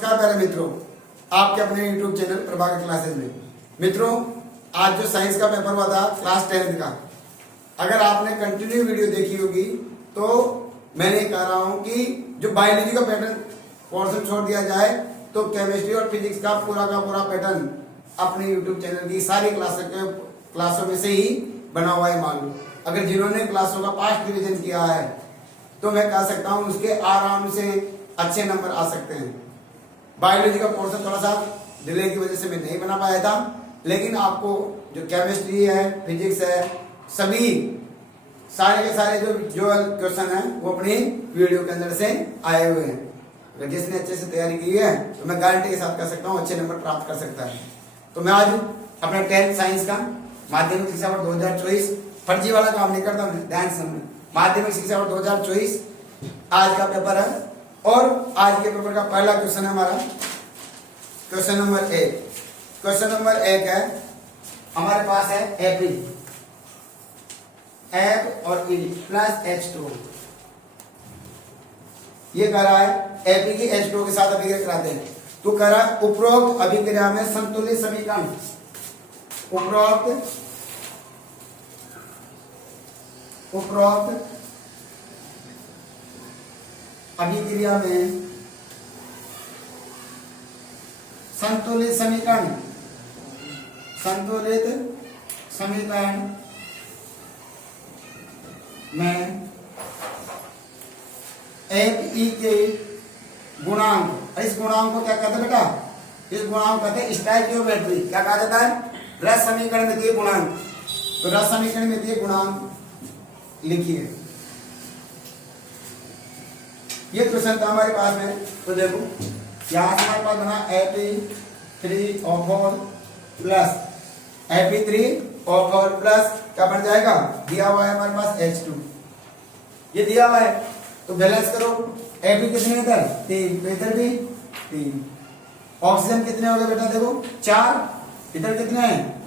नमस्कार प्यारे मित्रों, आपके अपने YouTube चैनल प्रभाकर क्लासेस में। मित्रों, आज जो साइंस का पेपर हुआ था क्लास 10th का, अगर आपने कंटिन्यू वीडियो देखी होगी तो मैंने कह रहा हूं कि जो बायोलॉजी का पैटर्न पोर्शन छोड़ दिया जाए तो केमिस्ट्री और फिजिक्स का पूरा पैटर्न अपने YouTube चैनल की सारी क्लासों में से ही बना हुआ है। मान लो अगर जिन्होंने क्लासों का पास्ट रिवीजन किया है तो मैं कह सकता हूं उसके आराम से अच्छे नंबर आ सकते हैं। बायोलॉजी का पोर्शन थोड़ा सा डिले की वजह से मैं नहीं बना पाया था, लेकिन आपको जो केमिस्ट्री है, फिजिक्स है, सभी सारे के सारे जो क्वेश्चन है वो अपनी वीडियो के अंदर से आए हुए हैं। अगर जिसने अच्छे से तैयारी की है तो मैं गारंटी के साथ कह सकता हूँ अच्छे नंबर प्राप्त कर सकता है। तो मैं आज अपने 10th साइंस का माध्यमिक शिक्षा वर्ष 2024 फर्जी वाला काम नहीं करता, मैं ध्यान से माध्यमिक शिक्षा वर्ष 2024 आज का पेपर है। और आज के पेपर का पहला क्वेश्चन है हमारा क्वेश्चन नंबर 1। क्वेश्चन नंबर 1 है हमारे पास है एपी एप और ई प्लस H2। ये कह रहा है एपी की H2 के साथ अभिक्रिया कराते हैं। तो कह रहा है उपरोक्त अभिक्रिया में संतुलित समीकरण, उपरोक्त अभिक्रिया में संतुलित समीकरण में एफ ई के गुणांक, इस गुणांक को क्या कहते हैं बेटा? इस गुणांक कहते हैं स्टोइकियोमेट्री। क्या कहा जाता है? रस समीकरण में दिए गुणांक। तो रस समीकरण में दिए गुणांक लिखिए। ये क्वेश्चन था हमारे पास में। तो देखो यहां से हमारे पास बना Fe3O4 प्लस Fe3O4 प्लस क्या बन जाएगा? दिया हुआ है हमारे पास H2, ये दिया हुआ है। तो बैलेंस करो। Fe कितने इधर 3, इधर भी 3। ऑक्सीजन कितने हो गए बेटा? देखो 4, इधर कितने हैं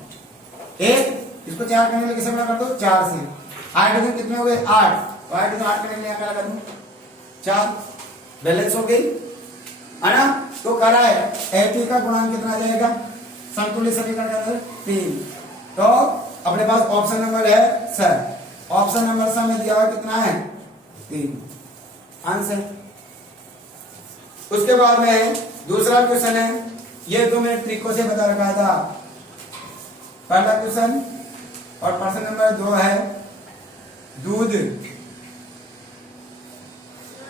1। इसको 4 करने के लिए कैसे बना कर दो? 4 से। हाइड्रोजन कितने हो गए? 8। तो हाइड्रोजन 8 करने के लिए क्या लगा दूं? 4। बैलेंस हो गई है ना। तो कह रहा है Fe का गुणांक कितना आ जाएगा संतुलित समीकरण के अंदर? 3। तो अपने पास ऑप्शन नंबर है सर, ऑप्शन नंबर सर में दिया हुआ कितना है? 3 आंसर। उसके बाद में दूसरा क्वेश्चन है, ये तो मैंने ट्रिकों से बता रखा था पहला क्वेश्चन। और प्रश्न नंबर 2 है दूध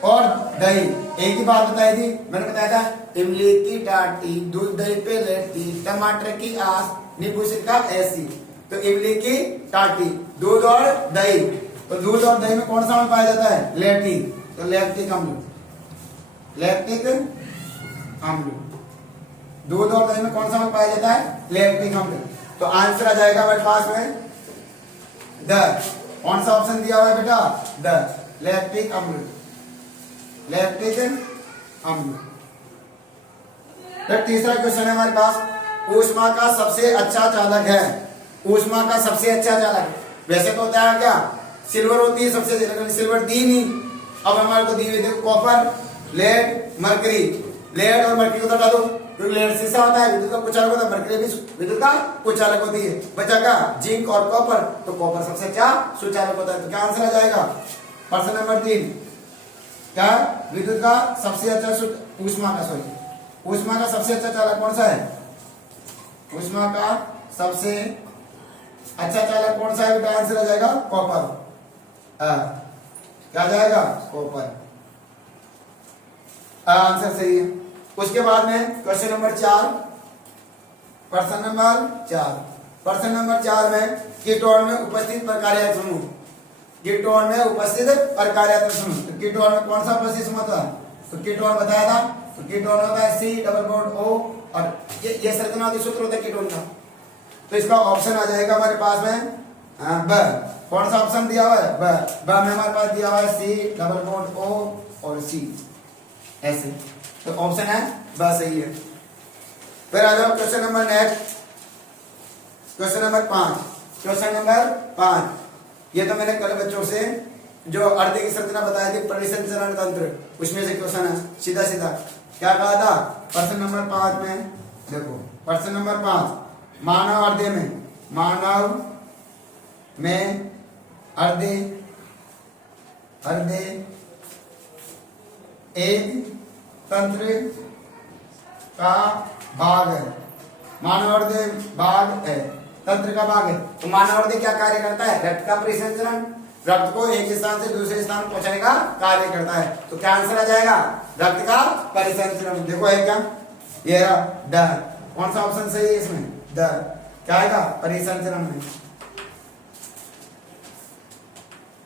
और दही। एक ही बात बताई थी, मैंने बताया था इमली की टाटी, दूध दही पे लेटी, टमाटर की आस, नींबू सिरका ऐसी। तो इमली की टाटी, दूध और दही। तो दूध और दही में कौन सा अम्ल पाया जाता है? लैक्टिक। तो लैक्टिक अम्ल, लैक्टिक अम्ल। दूध और दही में कौन सा अम्ल पाया जाता है? लैक्टिक अम्ल। तो आंसर आ जाएगा हमारे पास में द। कौन सा ऑप्शन दिया हुआ है बेटा? द, लैक्टिक अम्ल, लैक्टिक अम्ल। फिर तीसरा क्वेश्चन है हमारे पास, ऊष्मा का सबसे अच्छा चालक है। ऊष्मा का सबसे अच्छा चालक वैसे तो होता है क्या? सिल्वर होती है सबसे, लेकिन सिल्वर दी नहीं। अब हमारे को दी हुई देखो कॉपर, लेड, मरकरी। लेड और मरकरी को हटा दो क्योंकि लेड शीशा होता है, विद्युत का कुचालक होता है, मरकरी भी विद्युत का कुचालक होती है। बचा का जिंक और कॉपर। तो कॉपर सबसे अच्छा सुचालक होता है। तो क्या आंसर आ जाएगा? प्रश्न नंबर 3 क्या? विद्युत का सबसे अच्छा ऊष्मा का सबसे अच्छा चालक कौन सा है? ऊष्मा का सबसे अच्छा चालक कौन सा है बेटा? आंसर आ जाएगा कॉपर। क्या जाएगा? कॉपर। आंसर सही है। उसके बाद में क्वेश्चन नंबर 4, प्रश्न नंबर 4 में कीटोन में उपस्थित प्रकार्य समूह, कीटोन में उपस्थित प्रकार्यात्मक समूह। तो कीटोन में कौन सा उपस्थित समूह था? तो कीटोन बताया था। तो कीटोन होता है C+O और ये संरचनात्मक सूत्र होता है कीटोन का। तो इसका ऑप्शन आ जाएगा हमारे पास में ब। कौन सा ऑप्शन दिया हुआ है? ब में हमारे पास दिया हुआ है C+O और C ऐसे। तो ऑप्शन है ब सही है। फिर आ जाओ question number next, question number 5। ये तो मैंने कल बच्चों से जो अर्ध की संरचना बताई थी परिसंचरण तंत्र, उसमें से क्वेश्चन है सीधा सीधा। क्या कहा था? प्रश्न नंबर 5 में देखो, प्रश्न नंबर 5, मानव हृदय में हृदय एक तंत्र का भाग है। मानव हृदय भाग है, तंत्र का भाग है। तो मानव हृदय क्या कार्य करता है? रक्त का परिसंचरण, रक्त को एक स्थान से दूसरे स्थान पहुंचाने का कार्य करता है। तो क्या आंसर आ जाएगा? रक्त का परिसंचरण। देखो है क्या, ये रहा ड, कौन सा ऑप्शन सही है इसमें? द। क्या आएगा? परिसंचरण में,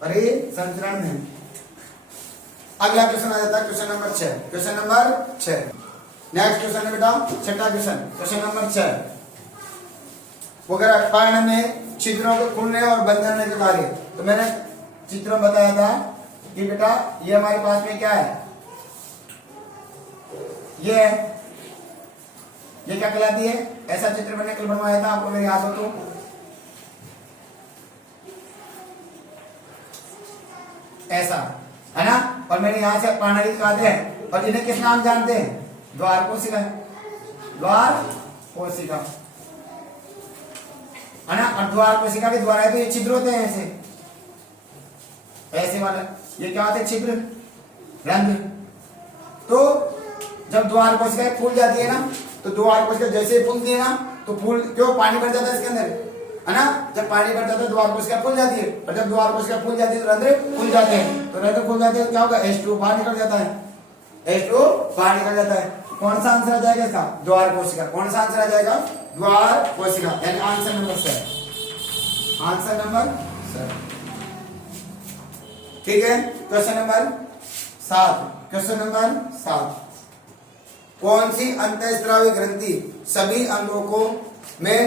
परिसंचरण में। अगला क्वेश्चन आ जाता है question number 6। Question number 6, next question है बेटा, छठा क्वेश्चन, क्वेश्चन नंबर 6। वगैरह पर्ण में छिद्रों के खुलने और बंद करने के कार्य। तो मैंने चित्र में बताया था कि बेटा ये हमारे पास में क्या है, ये क्या कहलाती है? ऐसा चित्र मैंने कल बनवाया था, आपको मेरी याद हो तो। ऐसा है ना, और मैंने यहां से प्राणाली दिखाते हैं, और इन्हें किस नाम जानते हैं? द्वार कोशिका, द्वार कोशिका है ना। और द्वार कोशिका के द्वार है तो ये छिद्र होते हैं ऐसे वाला, ये क्या होते हैं? छिद्र, रंध्र। तो जब द्वार कोशिका फूल जाती है ना, तो द्वार कोशिका जैसे फूलती है ना, तो फूल क्यों, पानी भर जाता है इसके अंदर, है ना। जब पानी भर जाता है द्वार कोशिका फूल जाती है, और जब द्वार कोशिका फूल जाती है तो रंध्र फूल जाते हैं। तो रंध्र फूल जाते हैं तो क्या होगा? H2 बाहर निकल जाता है, H2 बाहर निकल जाता है। कौन सा आंसर आ जाएगा इसका? द्वार कोशिका। कौन सा आंसर आ जाएगा? द्वार कोशिका, यानी आंसर नंबर 7, आंसर नंबर 7। ठीक है। क्वेश्चन नंबर 7, क्वेश्चन नंबर 7, कौन सी अंतःस्रावी ग्रंथि सभी अंगों को में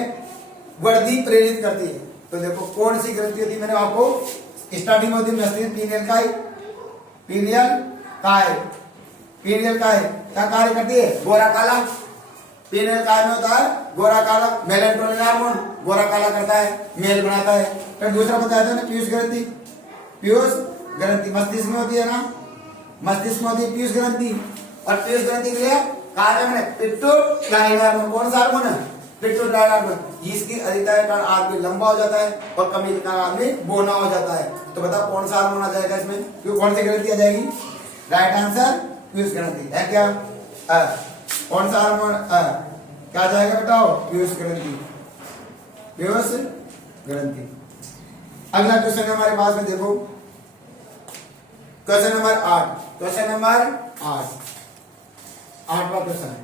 वृद्धि प्रेरित करती है? तो देखो कौन सी ग्रंथि होती है, मैंने आपको स्टार्टिंग में होती है पीनियल काय, पीनियल काय, पीनियल काय क्या कार्य करती है? गोरा काला। पीनियल काय में होता है गोरा काला, मेलेटोनिन हार्मोन गोरा काला करता है, मेल बनाता है। फिर दूसरा बताया था ना पीयूष ग्रंथि, पीयूष ग्रंथि मस्तिष्क में होती है ना, मस्तिष्क में होती है पीयूष ग्रंथि। और पीयूष ग्रंथि के लिए कार्य में पिट्यूटाइनल हार्मोन, कौन सा हार्मोन है? पिट्यूटाइनल हार्मोन। जिसकी अधिकता के कारण आदमी लंबा हो जाता है और कमी के कारण आदमी बोना हो जाता है। तो बताओ कौन सा हार्मोन आ जाएगा इसमें? कौन सी ग्रंथि आ जाएगी? राइट आंसर पीयूष ग्रंथि है। क्या कौन सा हार्मोन क्या जाएगा बताओ? पीयूष ग्रंथि, पीयूष ग्रंथि। अगला क्वेश्चन हमारे पास में देखो, क्वेश्चन नंबर 8, क्वेश्चन नंबर 8, 8वां क्वेश्चन।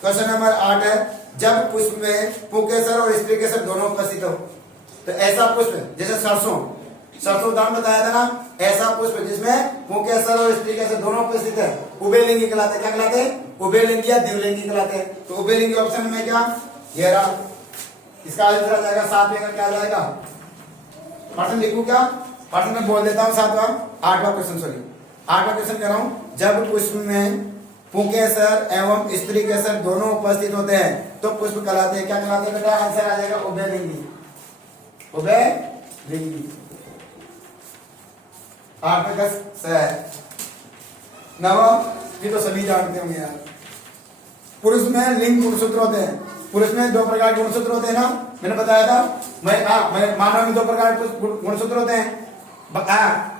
क्वेश्चन नंबर 8 है, जब पुष्प में पुंकेसर और स्त्रीकेसर दोनों उपस्थित हो। तो ऐसा पुष्प जैसे सरसों उदाहरण बताया था ना, ऐसा पुष्प जिसमें पुंकेसर और स्त्रीकेसर दोनों उपस्थित है, उभयलिंगी कहलाते हैं। क्या कहलाते हैं? उभयलिंगी या द्विलिंगी कहलाते हैं। तो उभयलिंगी ऑप्शन में क्या? ये रहा, इसका आंसर आ जाएगा 7 में। क्या आ जाएगा? प्रश्न लिखूं क्या? प्रश्न में बोल देता हूं 8वां क्वेश्चन, सॉरी 8वां क्वेश्चन कह रहा हूं। जब पुष्प में पुंकेसर एवं स्त्रीकेसर दोनों उपस्थित होते हैं तो पुष्प कहलाते हैं। क्या कहलाते हैं बेटा? आंसर आ जाएगा उभयलिंगी, उभयलिंगी। 8 में 10 है। 9वां, ये तो सभी जानते होंगे यार। पुरुष में लिंग गुणसूत्र होते हैं। पुरुष में 2 प्रकार के गुणसूत्र होते हैं ना, मैंने बताया था। मानव में 2 प्रकार के गुणसूत्र होते हैं,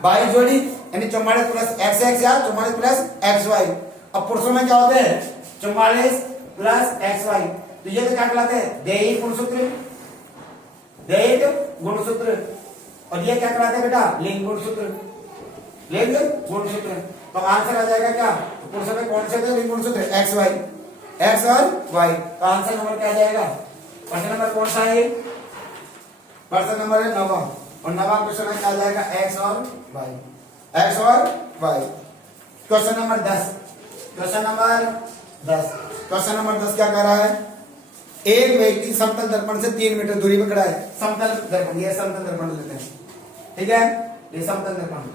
बाई जोड़ी यानी 44 प्लस XX या 44 प्लस XY। अब पुरुषों में क्या होते हैं? 44 प्लस XY। तो ये तो क्या कहलाते हैं? दैहिक गुणसूत्र, दैहिक गुणसूत्र। और ये क्या कहलाते हैं बेटा? लिंग गुणसूत्र, लिंग गुणसूत्र। तो आंसर आ जाएगा क्या? तो पुरुषों में कौन से थे लिंग गुणसूत्र? XY, X और Y। तो आंसर नंबर क्या आ जाएगा? प्रश्न नंबर कौन सा है? प्रश्न नंबर है 9वां, और 9वां क्वेश्चन में क्या आ जाएगा? X और Y, X और Y। Question number 10, question number 10, question number 10 क्या कह रहा है? एक व्यक्ति समतल दर्पण से 3 मीटर दूरी पर खड़ा है। समतल दर्पण, ये समतल दर्पण लेते हैं, ठीक है, ये समतल दर्पण।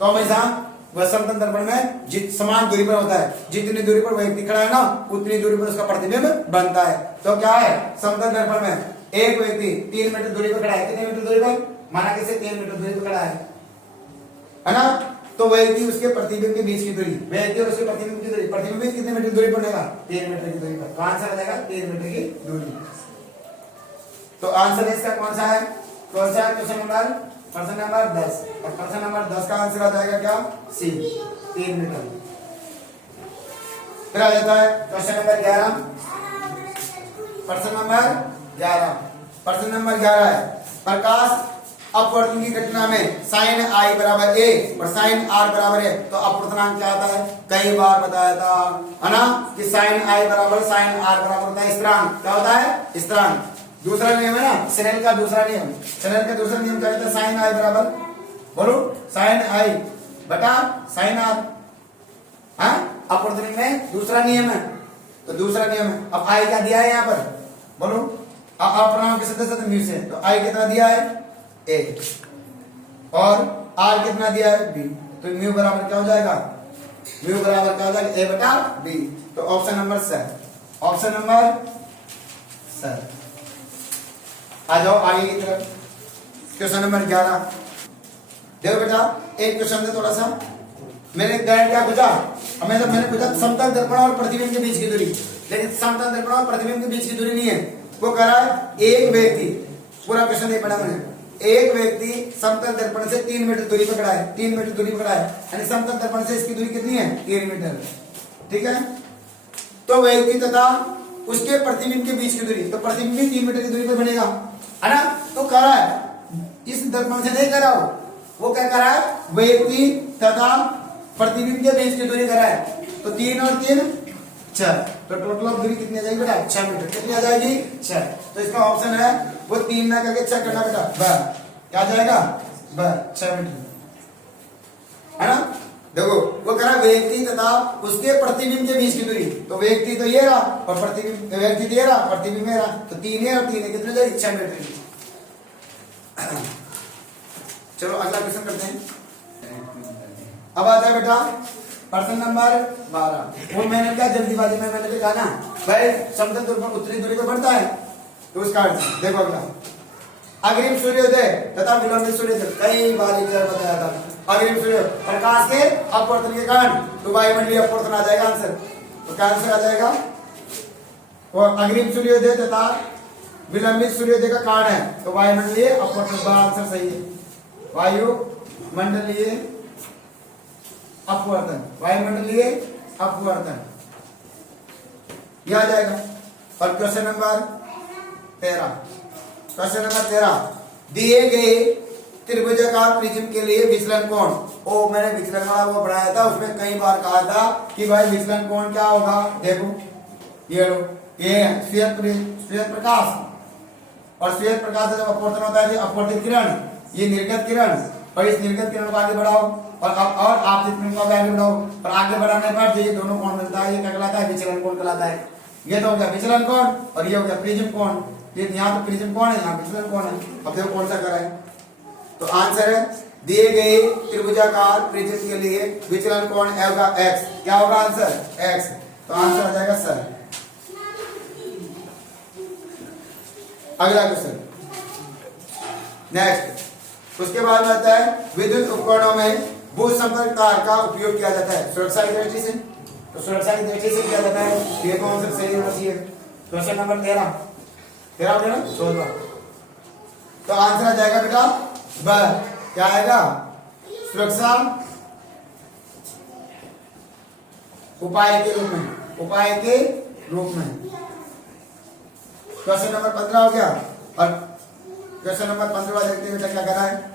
तो हमेशा वह समतल दर्पण में समान दूरी पर होता है। जितनी दूरी पर व्यक्ति खड़ा है ना, उतनी दूरी पर उसका प्रतिबिंब बनता है। तो क्या है? समतल दर्पण में एक व्यक्ति 3 मीटर दूरी पर खड़ा है। कितने मीटर दूरी पर? माना किसे 3 मीटर दूरी पर खड़ा है ना। तो व्यक्ति उसके प्रतिबिंब के बीच की दूरी, व्यक्ति और उसके प्रतिबिंब की दूरी, प्रतिबिंब कितने मीटर दूरी पर बनेगा? 3 मीटर की दूरी पर। तो आंसर आ जाएगा 3 मीटर की दूरी। तो आंसर इसका कौन सा है? प्रश्न नंबर 10। और प्रश्न नंबर 10 का आंसर आ जाएगा क्या? सी, 3 मीटर। फिर आ जाता है क्वेश्चन नंबर 11। प्रश्न नंबर 11। प्रश्न नंबर 11 है प्रकाश अपवर्तन की घटना में साइन आई बराबर ए और साइन आर बराबर है, तो अपवर्तनांक क्या आता है? कई बार बताया था, है ना, कि साइन आई बराबर साइन आर बराबर होता है स्थिरांक। क्या होता है? स्थिरांक। दूसरा नियम है ना, स्नेल का दूसरा नियम। स्नेल का दूसरा नियम क्या होता है? साइन आई बराबर, बोलो, साइन आई बटा साइन आर। हाँ, अपवर्तन में दूसरा नियम है, तो दूसरा नियम है। अब आई क्या दिया है यहाँ पर? बोलो, अपवर्तनांक के सदस्य म्यू से, तो आई कितना दिया है? ए, और आर कितना दिया है? बी। तो म्यू बराबर क्या हो जाएगा? म्यू बराबर क्या हो जाएगा? ए बटा बी। तो option number sir, option number sir. आ जाओ आगे की तरफ, क्वेश्चन नंबर 11। देखो बेटा, एक क्वेश्चन है थोड़ा सा, मैंने क्या पूछा? मैंने पूछा समतल दर्पण और प्रतिबिंब के बीच की दूरी, लेकिन समतल दर्पण और प्रतिबिंब के बीच की दूरी नहीं है। वो कह रहा है एक व्यक्ति, पूरा क्वेश्चन नहीं पढ़ा मैंने, एक व्यक्ति समतल दर्पण से 3 मीटर दूरी पर खड़ा है, 3 मीटर दूरी पर खड़ा है, यानी समतल दर्पण से इसकी दूरी कितनी है? 3 मीटर। ठीक है, तो व्यक्ति तथा उसके प्रतिबिंब के बीच की दूरी, तो प्रतिबिंब भी 3 मीटर की दूरी पर बनेगा, है ना। तो कह रहा है इस दर्पण से नहीं कर रहा हो, वो क्या कर रहा है? व्यक्ति तथा प्रतिबिंब के बीच की दूरी कर रहा है, तो 3 और 3 6, तो टोटल ऑफ दूरी कितनी आ जाएगी बेटा? 6 मीटर। कितनी आ जाएगी? 6। तो इसका ऑप्शन है वो 3 ना करके 6 करना बेटा, क्या जाएगा? 6 मीटर, है ना। देखो, वो कह रहा है व्यक्ति तथा उसके प्रतिबिंब के बीच की दूरी, तो व्यक्ति तो ये रहा और प्रतिबिंब, व्यक्ति तो ये रहा, प्रतिबिंब ये रहा, तो 3 है और 3 है, कितने जाएगी? 6 मीटर की। चलो अगला क्वेश्चन करते हैं। अब आता है बेटा प्रश्न नंबर 12। वो मैंने क्या जल्दीबाजी में मैंने कहा ना भाई, समतल दूरी पर उत्तरी दूरी पर बढ़ता है, तो उसका अर्थ देखो अगला, अग्रिम सूर्योदय तथा विलंबित सूर्योदय, कई बार बताया था। अग्रिम सूर्य प्रकाश के अपवर्तन के कारण तो वायुमंडलीय अपवर्तन आ जाएगा आंसर। तो क्या आंसर आ जाएगा? वो अग्रिम सूर्योदय तथा विलंबित सूर्योदय का कारण है, तो वायुमंडलीय अपवर्तन का आंसर सही है। वायुमंडलीय अपवर्तन, वायुमंडलीय अपवर्तन, यह आ जाएगा। और क्वेश्चन नंबर 13, क्वेश्चन नंबर 13, दिए गए त्रिभुजाकार प्रिज्म के लिए विचलन कोण। ओ, मैंने विचलन वाला वो पढ़ाया था, उसमें कई बार कहा था कि भाई विचलन कोण क्या होगा। देखो ये लो, ये श्वेत प्रकाश, और श्वेत प्रकाश से जब अपवर्तन होता है, अपवर्तित किरण, ये निर्गत किरण, और इस निर्गत किरण को आगे बढ़ाओ और आपतित किरण को आगे बढ़ाओ, और आगे बढ़ाने पर ये दोनों कोण मिलता है, ये क्या कहलाता है? विचलन कोण कहलाता है। ये तो हो गया विचलन कोण, और ये हो गया प्रिज्म कोण। ये यहाँ तो प्रिज्म कोण है, यहाँ विचलन कोण है। अब देखो कौन सा करा है, तो आंसर है दिए गए त्रिभुजाकार प्रिज्म के लिए विचलन कोण होगा x। क्या होगा आंसर? x। तो आंसर आ जाएगा सर। अगला क्वेश्चन नेक्स्ट, उसके बाद में आता है विद्युत उपकरणों में भू संपर्क तार का उपयोग किया जाता है सुरक्षा की दृष्टि से, तो सुरक्षा की दृष्टि से किया जाता है। ये कौन सा सही होना चाहिए? क्वेश्चन नंबर 13 हो गया ना, 14। तो आंसर आ जाएगा बेटा ब, क्या आएगा? सुरक्षा उपाय के रूप में, उपाय के रूप में। क्वेश्चन नंबर 15 हो गया। और क्वेश्चन नंबर 15 देखते हैं बेटा क्या कर रहा है।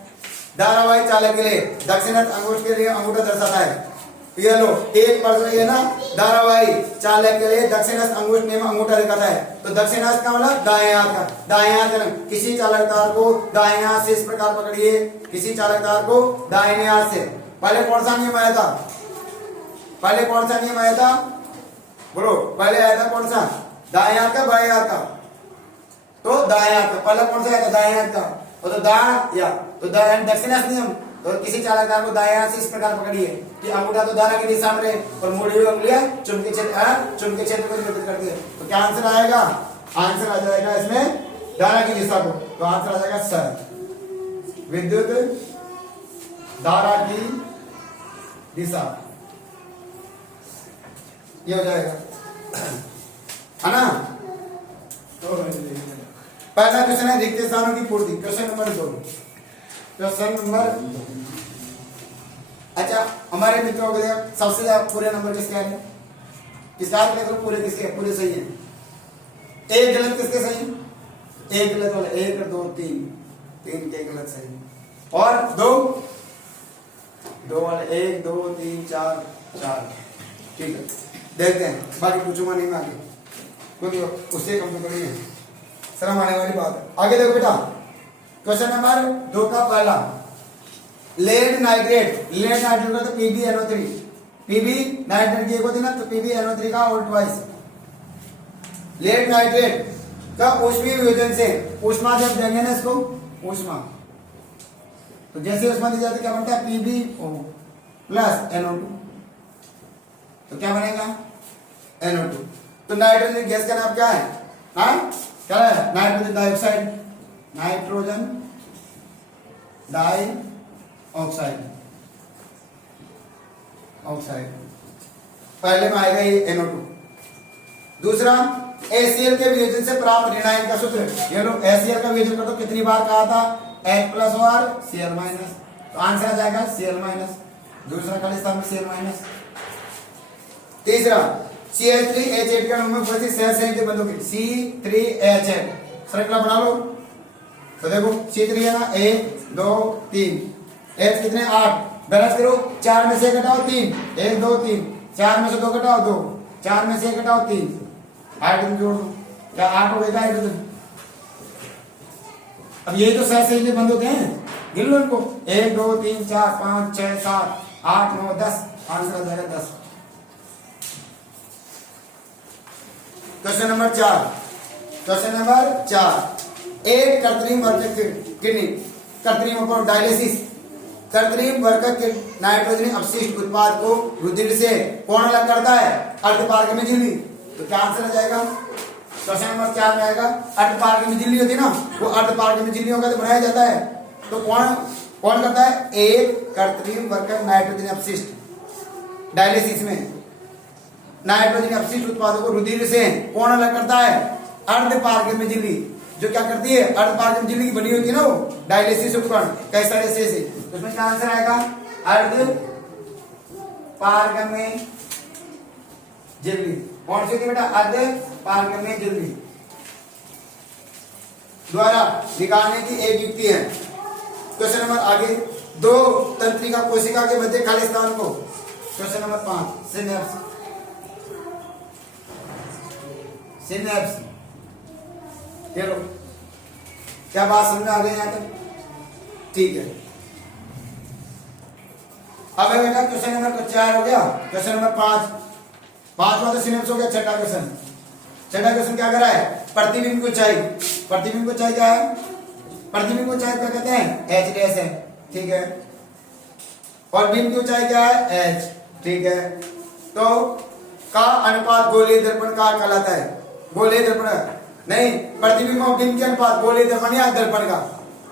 धारावाही चालक के लिए दक्षिणार्थ अंगूठ के लिए अंगूठा दर्शाता है। ये लो, एक प्रश्न ये ना, धारावाही चालक के लिए दक्षिणार्थ अंगूठ में अंगूठा दिखाता है, तो दक्षिणार्थ का मतलब दाएं हाथ का। दाएं हाथ किसी चालक तार को दाएं हाथ से इस प्रकार पकड़िए, किसी चालक तार को दाहिने हाथ से। पहले कौन सा नियम आया था? पहले कौन सा नियम आया था? बोलो, पहले आया था कौन सा? दाएं हाथ का, बाएं हाथ का? तो दाएं हाथ का। पहले कौन सा आया था? दाएं हाथ का। तो दाएं या तो दक्षिणार्थ नियम, तो किसी चालक तार को दाएं हाथ से इस प्रकार पकड़िए कि अंगूठा तो धारा की दिशा में रहे और मुड़ी हुई उंगलियां चुंबकीय क्षेत्र को निर्देशित करती है। तो क्या आंसर आएगा? आंसर आ जाएगा इसमें धारा की दिशा को, तो आंसर आ जाएगा सर, विद्युत धारा की दिशा, ये हो जाएगा, है ना। पहला क्वेश्चन है रिक्त स्थानों की पूर्ति, क्वेश्चन नंबर 2। क्वेश्चन नंबर, अच्छा हमारे मित्रों को देखा सबसे ज्यादा पूरे नंबर किसके आए, किसका हाथ तो पूरे किसके, पूरे सही है। एक गलत किसके सही, एक गलत वाला, 1 2 3, 3 के गलत सही, और दो वाले 1 2 3 4 4, ठीक है। देखते हैं, बाकी पूछूंगा नहीं मैं आगे, क्योंकि उससे कम तो नहीं है, शर्म आने वाली बात है। आगे देखो बेटा, क्वेश्चन नंबर 2 का पहला, लेड नाइट्रेट, लेड नाइट्रेट का तो PbNO3, Pb नाइट्रेट की एक होती ना, तो PbNO3 का और ट्वाइस। लेड नाइट्रेट का ऊष्मीय वियोजन से ऊष्मा जब देंगे ना इसको, ऊष्मा, तो जैसे ऊष्मा दी जाती है क्या बनता है, PbO प्लस NO2, तो क्या बनेगा NO2। तो नाइट्रोजन गैस का नाम क्या है, हाँ क्या है, nitrogen dioxide, nitrogen dioxide, oxide पहले में आएगा ये NO2। दूसरा, HCl के वियोजन से प्राप्त ऋणायन का सूत्र, ये लो HCl का वियोजन कर तो कितनी बार कहा था, H प्लस और Cl माइनस, तो आंसर आ जाएगा Cl माइनस, दूसरा खाली स्थान में Cl माइनस। तीसरा, CH3H8 का नंबर प्रति सहसंयोजक के बंधों की C3H8 श्रृंखला बना लो, तो देखो C3 है ना, 1 2 3, H कितने 8, बैलेंस करो, 4 में से घटाओ 3, 1 2 3, 4 में से 2 घटाओ 2, 4 में से घटाओ 3, 8 तुम जोड़ दो, क्या 8 हो गया हाइड्रोजन। अब ये तो सहसंयोजक बंधों के हैं, गिन लो इनको, 1 2 3 4 5 6 7 8 9 10, आंसर आ जाएगा 10। क्वेश्चन नंबर 4, क्वेश्चन नंबर 4, एक कृत्रिम वर्धक किडनी, कृत्रिम अपॉन डायलिसिस, कृत्रिम वर्धक नाइट्रोजन अपशिष्ट उत्पाद को रुधिर से कौन अलग करता है, अर्धपारगम्य झिल्ली, तो क्या आंसर आ जाएगा, क्वेश्चन नंबर 4 में आएगा, अर्धपारगम्य झिल्ली होती है ना, वो अर्धपारगम्य झिल्लियों का तो बनाया जाता है, तो कौन करता है, एक कृत्रिम वर्धक नाइट्रोजन अपशिष्ट डायलिसिस में नाइट्रोजन अपशिष्ट उत्पादों को रुधिर से कौन अलग करता है, अर्धपारगम्य झिल्ली, जो क्या करती है, अर्धपारगम्य झिल्ली की बनी होती है ना, वो डायलिसिस उपकरण कई सारे से, तो इसमें क्या आंसर आएगा, अर्धपारगम्य झिल्ली, कौन सी होती है बेटा, अर्धपारगम्य झिल्ली द्वारा निकालने की एक युक्ति है। क्वेश्चन नंबर आगे, दो तंत्रिका कोशिका के मध्य खाली स्थान को, क्वेश्चन नंबर 5, सिनेप्स, सिनेप्स, ये लो, क्या बात समझ में आ गई यहाँ तक, ठीक है। अब है बेटा क्वेश्चन नंबर 4 हो गया, क्वेश्चन नंबर 5, 5वां तो सिनेप्स हो गया। छठा क्वेश्चन क्या कर रहा है, प्रतिबिंब को ऊंचाई, प्रतिबिंब को ऊंचाई क्या है, प्रतिबिंब को ऊंचाई क्या कहते हैं, H डैश है, ठीक है, और बिंब की ऊंचाई क्या है, H, ठीक है। तो का अनुपात गोलीय दर्पण का कहलाता है, गोलीय दर्पण नहीं, प्रतिबिंब और बिंब के अनुपात गोलीय दर्पण या दर्पण का,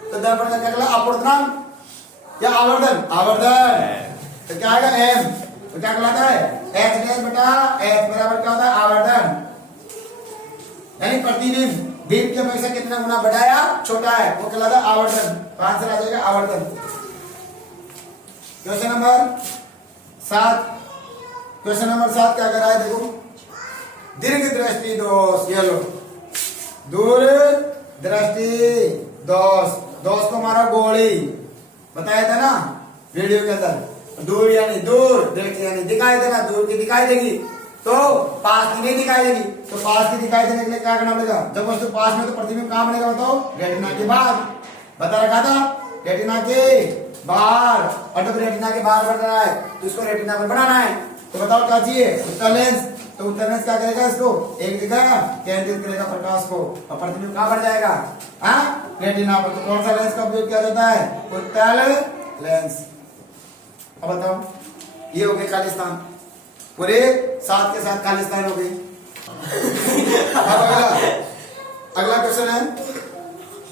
तो दर्पण का क्या कहलाता है, अपवर्तनांक या आवर्धन, आवर्धन, तो क्या आएगा M, तो क्या कहलाता है, H डैश बटा H बराबर क्या होता है, आवर्धन, यानी प्रतिबिंब बिंब के अपेक्षा कितना गुना बड़ा या छोटा है, वो कहलाता है आवर्धन, आंसर आ जाएगा आवर्धन। क्वेश्चन नंबर 7, क्वेश्चन नंबर 7 क्या कर रहा है, देखो, दीर्घ दृष्टि दोष, ये लो, दूर दृष्टि दोष, दोष को मारा गोली, बताया था ना वीडियो के अंदर, दूर यानी दूर, दृष्टि यानी दिखाई देना, दूर की दिखाई देगी तो पास की नहीं दिखाई देगी, तो पास की दिखाई देने के लिए क्या करना पड़ेगा, जब वस्तु पास में तो प्रतिबिंब कहां बनेगा, बताओ, रेटिना के बाहर, बता रखा था, रेटिना के बाहर, और जब रेटिना के बाहर बन रहा है तो इसको रेटिना पर बनाना है, तो बताओ क्या चाहिए, उत्तल लेंस, तो उत्तल लेंस क्या करेगा, इसको एक जगह केंद्रित करेगा प्रकाश को, और प्रतिबिंब कहां बढ़ जाएगा, हाँ रेटिना पर, तो कौन सा लेंस का उपयोग किया जाता है, उत्तल लेंस। अब बताओ, ये हो गए खाली स्थान, पूरे 7 के साथ खाली स्थान हो गई। अगला क्वेश्चन है,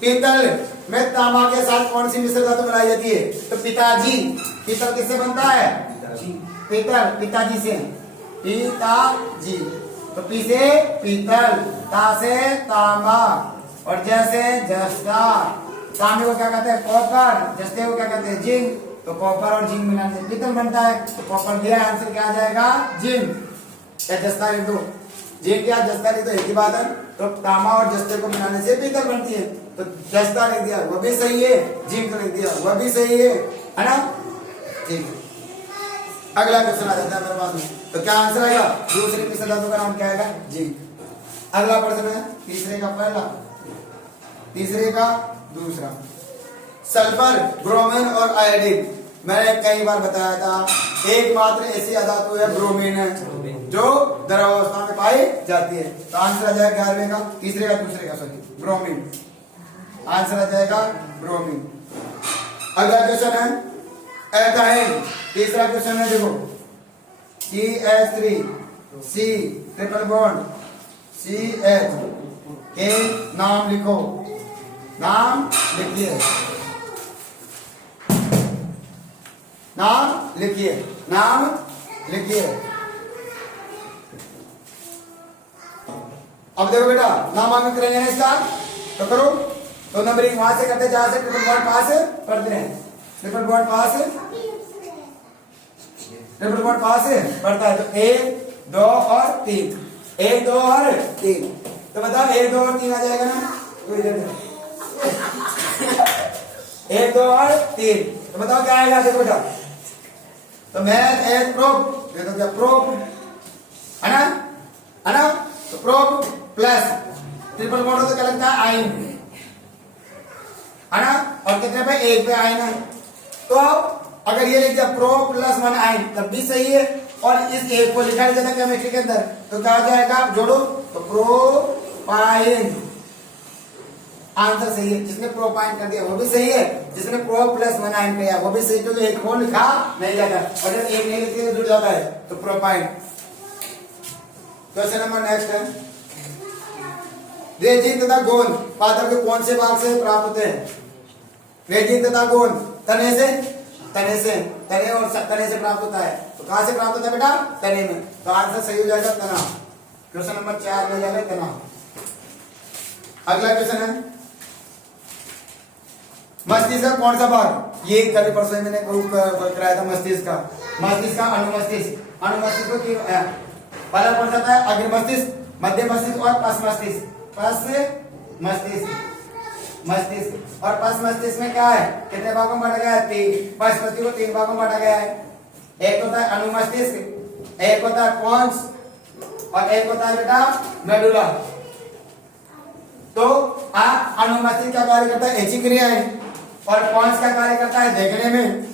पीतल में तांबा के साथ कौन सी मिश्र धातु बनाई जाती है, तो पिताजी, पीतल किससे बनता है, पीतल, पिताजी से पिताजी, तो पी से पीतल, ता से तांबा और ज से जस्ता। तांबे को क्या कहते हैं? कॉपर। जस्ते को क्या कहते हैं? जिंक। तो कॉपर और जिंक मिलाने से पीतल बनता है। तो कॉपर दिया, आंसर क्या आ जाएगा? जिंक। या जस्ता लिख दो, जिंक या जस्ता लिख दो, एक ही बात है। तो तांबा और जस्ते को मिलाने से पीतल बनती है। तो जस्ता लिख दिया, वो भी सही है। जिंक लिख दिया, वो भी सही है ना? ठीक है। अगला क्वेश्चन आ जाता है मेरे पास में। तो क्या आंसर आएगा? दूसरे मिश्र धातु का नाम क्या आएगा? जिंक। अगला प्रश्न है तीसरे का पहला, तीसरे का दूसरा। सल्फर, ब्रोमीन और आयोडीन, मैंने कई बार बताया था, एकमात्र ऐसी अधातु है ब्रोमीन है जो द्रवावस्था में पाई जाती है। तो आंसर आ जाएगा 11वें का, तीसरे का दूसरे का, सॉरी, ब्रोमीन। आंसर आ जाएगा ब्रोमीन। अगला क्वेश्चन है एथाइन। तीसरा क्वेश्चन है, देखो, CH3 C triple bond CH के नाम लिखो, नाम लिखिए, नाम लिखिए, नाम लिखिए। अब देखो बेटा, नामांकन करेंगे ना इसका, तो करो। तो नंबरिंग वहां से करते, जहां से ट्रिपल बॉन्ड पास पढ़ते हैं। ट्रिपल बॉन्ड पास, ट्रिपल बॉन्ड पास पढ़ता है। तो 1 2 और 3, 1 2 और 3। तो बताओ 1 2 और 3 आ जाएगा ना? तो इधर 1 2 और 3, तो बताओ क्या आएगा? देखो बेटा, तो मैथ एज प्रोब, ये तो क्या प्रोब है ना, है ना? तो प्रोब प्लस ट्रिपल बॉन्ड तो क्या लगता है? आयन, है ना? और कितने पे? 1 पे आयन है। तो अगर ये लिख दिया प्रो प्लस 1 आयन, तब भी सही है। और इस एक को लिखा जाता है केमिस्ट्री के अंदर, तो क्या हो जाएगा? जोड़ो, तो प्रोपाइन। आंसर सही है। जिसने प्रोपाइन कर दिया वो भी सही है, जिसने प्रो प्लस 1 आयन किया वो भी सही, क्योंकि एक को लिखा नहीं जाता, और जब एक नहीं लिखते तो जुड़ जाता है। तो प्रोपाइन। क्वेश्चन नंबर नेक्स्ट है, रेजिन तथा गोंद पादप के कौन से भाग से प्राप्त होते हैं? रेजिन तथा गोंद तने से, तने से, तने और तने से प्राप्त होता है। तो कहां से प्राप्त होता है बेटा? तने में। तो आंसर सही हो जाएगा तना। क्वेश्चन नंबर 4 में जाएगा तना। अगला क्वेश्चन है, मस्तिष्क का कौन सा भाग? ये कल परसों मैंने कराया था मस्तिष्क का। मस्तिष्क का अनुमस्तिष्क, अनुमस्तिष्क को पहला कौन सा था? अग्र मस्तिष्क, मध्य मस्तिष्क और पश्च मस्तिष्क। पश्च मस्तिष्क, मस्तिष्क और पश्च मस्तिष्क में क्या है? कितने भागों में बांटा गया है? 3। पश्च मस्तिष्क को 3 भागों में बांटा गया है। एक होता है अनुमस्तिष्क, एक होता है पोन्स और एक होता है बेटा मेडुला। तो अनुमस्तिष्क क्या कार्य करता है? ऐच्छिक क्रिया है। और पोन्स का कार्य करता है देखने में,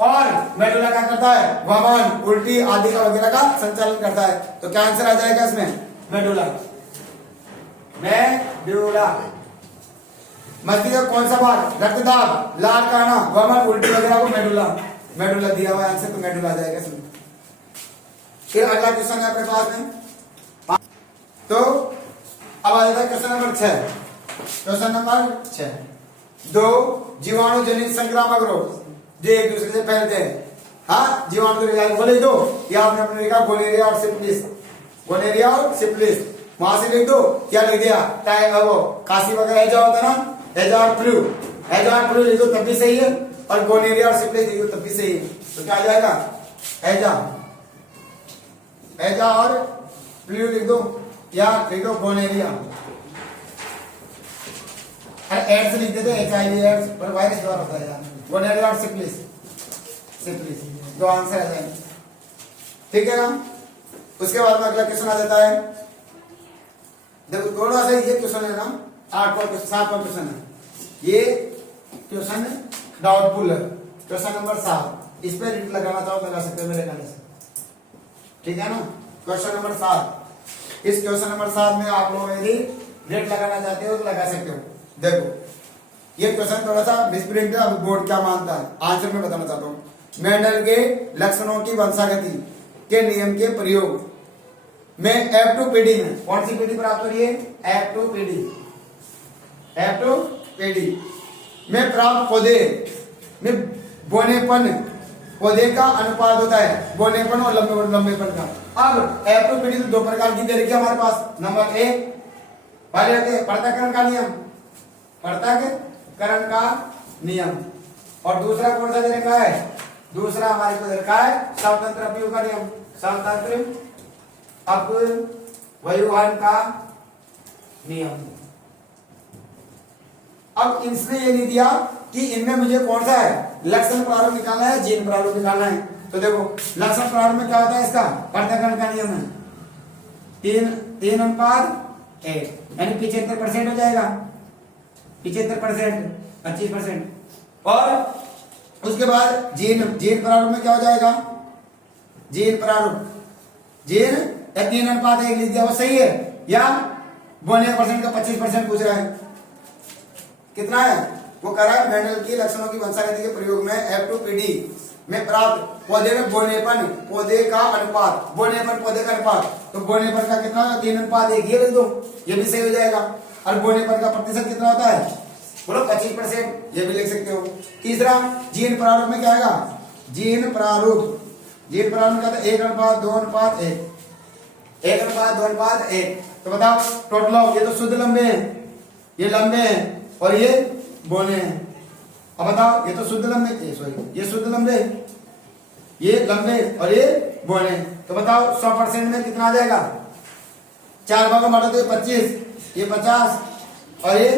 और मेडुला क्या करता है? वमन, उल्टी आदि का वगैरह का संचालन करता है। तो क्या आंसर आ जाएगा इसमें? मेडुला। मेडुला। मस्तिष्क का कौन सा भाग? रक्तदाब, लाल काना, वमन, उल्टी वगैरह को मेडुला, मेडुला दिया हुआ आंसर, तो मेडुला आ जाएगा इसमें। फिर अगला क्वेश्चन है अपने पास में। तो अब आ जाता है क्वेश्चन नंबर 6। क्वेश्चन नंबर 6, 2 जीवाणु जनित संक्रामक रोग जो एक दूसरे से फैलते हैं। हाँ, जीवाणु को लिख दो, या आपने अपने लिखा गोनेरिया और सिफिलिस, गोनेरिया और सिफिलिस, वहां से लिख दो। क्या लिख दिया? वो काशी वगैरह हैजा होता है ना, हैजा और फ्लू, हैजा और फ्लू लिख दो तब भी सही है, और गोनेरिया और सिफिलिस लिख दो तब भी सही है। तो क्या आ जाएगा? हैजा, हैजा और फ्लू लिख दो, या लिख दो गोनेरिया। एड्स लिख देते, HIV एड्स, पर वायरस द्वारा होता है। गोनेरिया और सिफिलिस, सिफिलिस, दो आंसर आ जाएंगे। ठीक है ना? उसके बाद में अगला क्वेश्चन आ जाता है, देखो थोड़ा सा ये क्वेश्चन है ना, 8वां क्वेश्चन, 7वां क्वेश्चन है। ये क्वेश्चन डाउटफुल है, क्वेश्चन नंबर 7। इस पर रिट लगाना चाहो तो लगा सकते हो मेरे कहने से, ठीक है ना? क्वेश्चन नंबर 7, इस क्वेश्चन नंबर 7 में आप लोग यदि रिट लगाना चाहते हो तो लगा सकते हो। देखो ये क्वेश्चन थोड़ा सा मिसप्रिंट है, अब बोर्ड क्या मानता है, आंसर में बताना चाहता हूं। मेंडल के लक्षणों की वंशागति के नियम के प्रयोग में F2 पीढ़ी में कौन सी पीढ़ी प्राप्त हो रही है? F2 पीढ़ी, F2 पीढ़ी में प्राप्त पौधे में बोनेपन पौधे का अनुपात होता है बोनेपन और लंबेपन का। अब F2PD तो दो प्रकार की दे रखी है हमारे पास। नंबर एक पहले होते हैं पृथक्करण का नियम, पृथक्करण का नियम, और दूसरा कौन सा दे रखा है? दूसरा हमारे को दे रखा है स्वतंत्र अपव्यय का नियम, स्वतंत्र अपव्यय का नियम। अब इसने ये नहीं दिया कि इनमें मुझे कौन सा है लक्षण प्रारूप निकालना है, जीन प्रारूप निकालना है। तो देखो लक्षण प्रारूप में क्या होता है, इसका पृथक्करण का नियम है 3:1 यानी 75% हो जाएगा, 75%, 25%। और उसके बाद जीन प्रारूप में क्या हो जाएगा? जीन प्रारूप, जीन 3:1 लिख दिया, वो सही है या 92% का 25% पूछ रहा है? कितना है वो कह रहा है मेंडल की लक्षणों की वंशागति के प्रयोग में F2PD में प्राप्त पौधे में बोनेपन पौधे का अनुपात, बोनेपन पौधे का अनुपात, तो बोनेपन का कितना होगा? 3:1 ये लिख दो, ये भी सही हो जाएगा। और बोनेपन का प्रतिशत कितना होता है? बोलो 25%, ये भी लिख सकते हो। तीसरा जीन प्रारूप में क्या आएगा? जीन प्रारूप का 1:2:1, 1:2:1। तो बताओ टोटल ऑफ, ये तो शुद्ध लंबे हैं, ये लंबे हैं और ये बोने हैं। अब बताओ ये तो शुद्ध लंबे, सॉरी ये शुद्ध लंबे, ये लंबे और ये बोने। तो बताओ 100% में कितना आ जाएगा? 4 भागों में बांटो तो 25, ये 50 और ये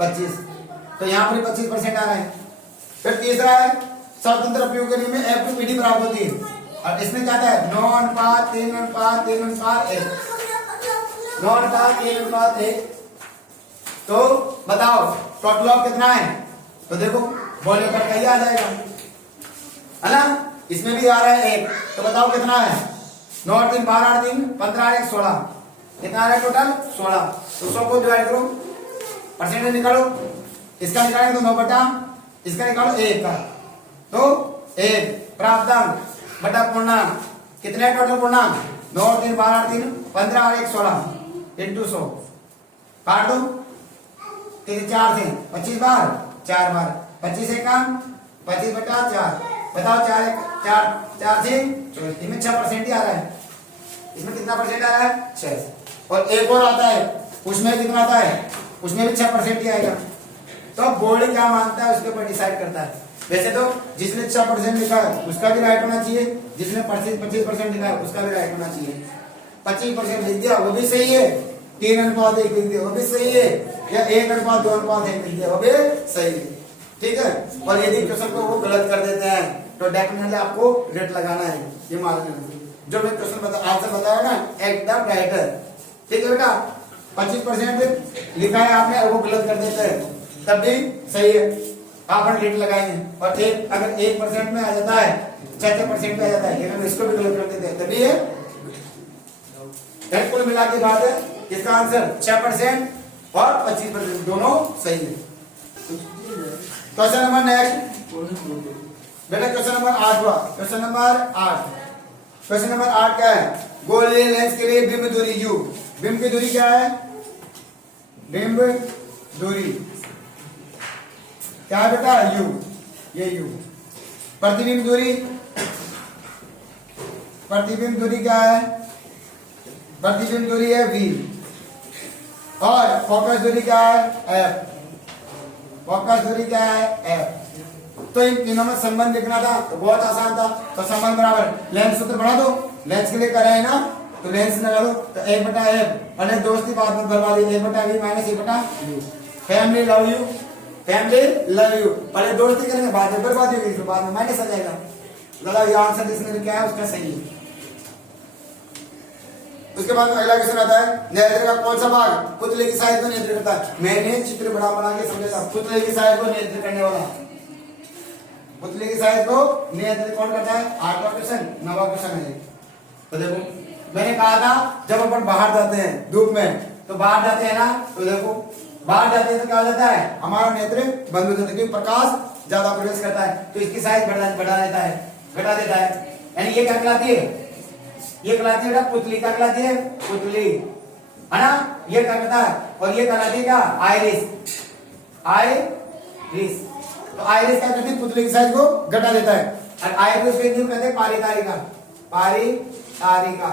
25, तो यहाँ पर 25% आ रहा है। फिर तीसरा है स्वतंत्र अपव्यय के नियम में F2PD प्राप्त होती है, और इसमें क्या आता है? 9:3:3:1, 9:3:1। तो बताओ टोटल ऑफ कितना है? तो देखो बोनेपन का ही आ जाएगा, है ना? इसमें भी आ रहा है 1, तो बताओ कितना है? 9:3 12 3 15 1 16, कितना आ रहा है टोटल? 16। तो 100 को डिवाइड करो, परसेंटेज निकालो, इसका निकालेंगे तो 9 बटा, इसका निकालो 1 का, तो 1 प्राप्तांक बटा पूर्णांक, कितने टोटल पूर्णांक? 9:3 12 3 15 1 16 इंटू 100, काट दो, 4 से 25 बार, 4 बार, 25 1 25 बटा 4, बताओ 4 से 24, इसमें 6% ही आ रहा है। इसमें कितना परसेंट आ रहा है? 6। और एक और आता है, उसमें कितना आता है? उसमें भी 6% ही आएगा। तो बोर्ड क्या मानता है उसके ऊपर डिसाइड करता है। वैसे तो जिसने 6% लिखा है उसका भी राइट होना चाहिए, जिसने 25% लिखा है उसका भी राइट होना चाहिए। 25% लिख दिया वो भी सही है, 3:1 लिख दिया वो भी सही है, या 1:2:1 लिख दिया वो भी सही है, ठीक है। और यदि क्वेश्चन को वो गलत कर देते हैं तो डेफिनेटली आपको रेट लगाना है, ये मान लेना। जो मैं क्वेश्चन आंसर बताया ना एकदम राइट है, ठीक है बेटा। 25% लिखा है आपने और वो गलत कर देते हैं तब भी सही है, आप रेट लगाएंगे। और अगर 1% में आ जाता है, 6% में आ जाता है, इसको भी गलत कर देते हैं तभी है। कुल मिला के बात है, इसका आंसर 6% और 25% दोनों सही है। क्वेश्चन नंबर नेक्स्ट बेटा, क्वेश्चन नंबर 8 हुआ। क्वेश्चन नंबर 8 क्या है? गोलीय लेंस के लिए बिंब दूरी u, बिंब की दूरी क्या है? बिंब दूरी क्या है बेटा? u, ये u। प्रतिबिंब दूरी क्या है? प्रतिबिंब दूरी है v, और फोकस दूरी क्या है? f, फोकस दूरी क्या है? f। तो इन तीनों में संबंध लिखना था तो बहुत आसान था। तो संबंध बराबर लेंस सूत्र बना दो, लेंस के लिए कर रहे हैं ना, तो लेंस लगा दो, तो 1/f, और दोस्ती बाद में बर्बाद 1/v minus 1/u। Family love you, family love you, पहले दोस्ती करेंगे बाद में बर्बादी होगी, तो बाद में माइनस आ जाएगा। मतलब ये आंसर जिसने लिखा है उसका सही है। उसके बाद अगला क्वेश्चन आता है, नेत्र का कौन सा भाग पुतले की साइज को नियंत्रित करता है? मैंने चित्र बड़ा बना के समझा, पुतले की साइज को नियंत्रित करने वाला, पुतले की साइज को नियंत्रित कौन करता है? 8वां क्वेश्चन, 9वां क्वेश्चन है। तो देखो मैंने कहा था जब अपन बाहर जाते हैं धूप में, तो बाहर जाते हैं ना, तो देखो बाहर जाते हैं तो क्या हो जाता है? हमारा नेत्र बंद हो जाता है क्योंकि प्रकाश ज्यादा प्रवेश करता है, तो इसकी साइज बढ़ा देता है, घटा देता है। यानी ये क्या कहलाती है? ये कहलाती है पुतली, क्या कहलाती है? पुतली, है ना? ये क्या कहता है? और ये कहलाती है क्या? आइरिस। तो आइरिस क्या करती है? पुतली की साइज को घटा देता है। और आई को इसके कहते हैं पारितारिका। पारितारिका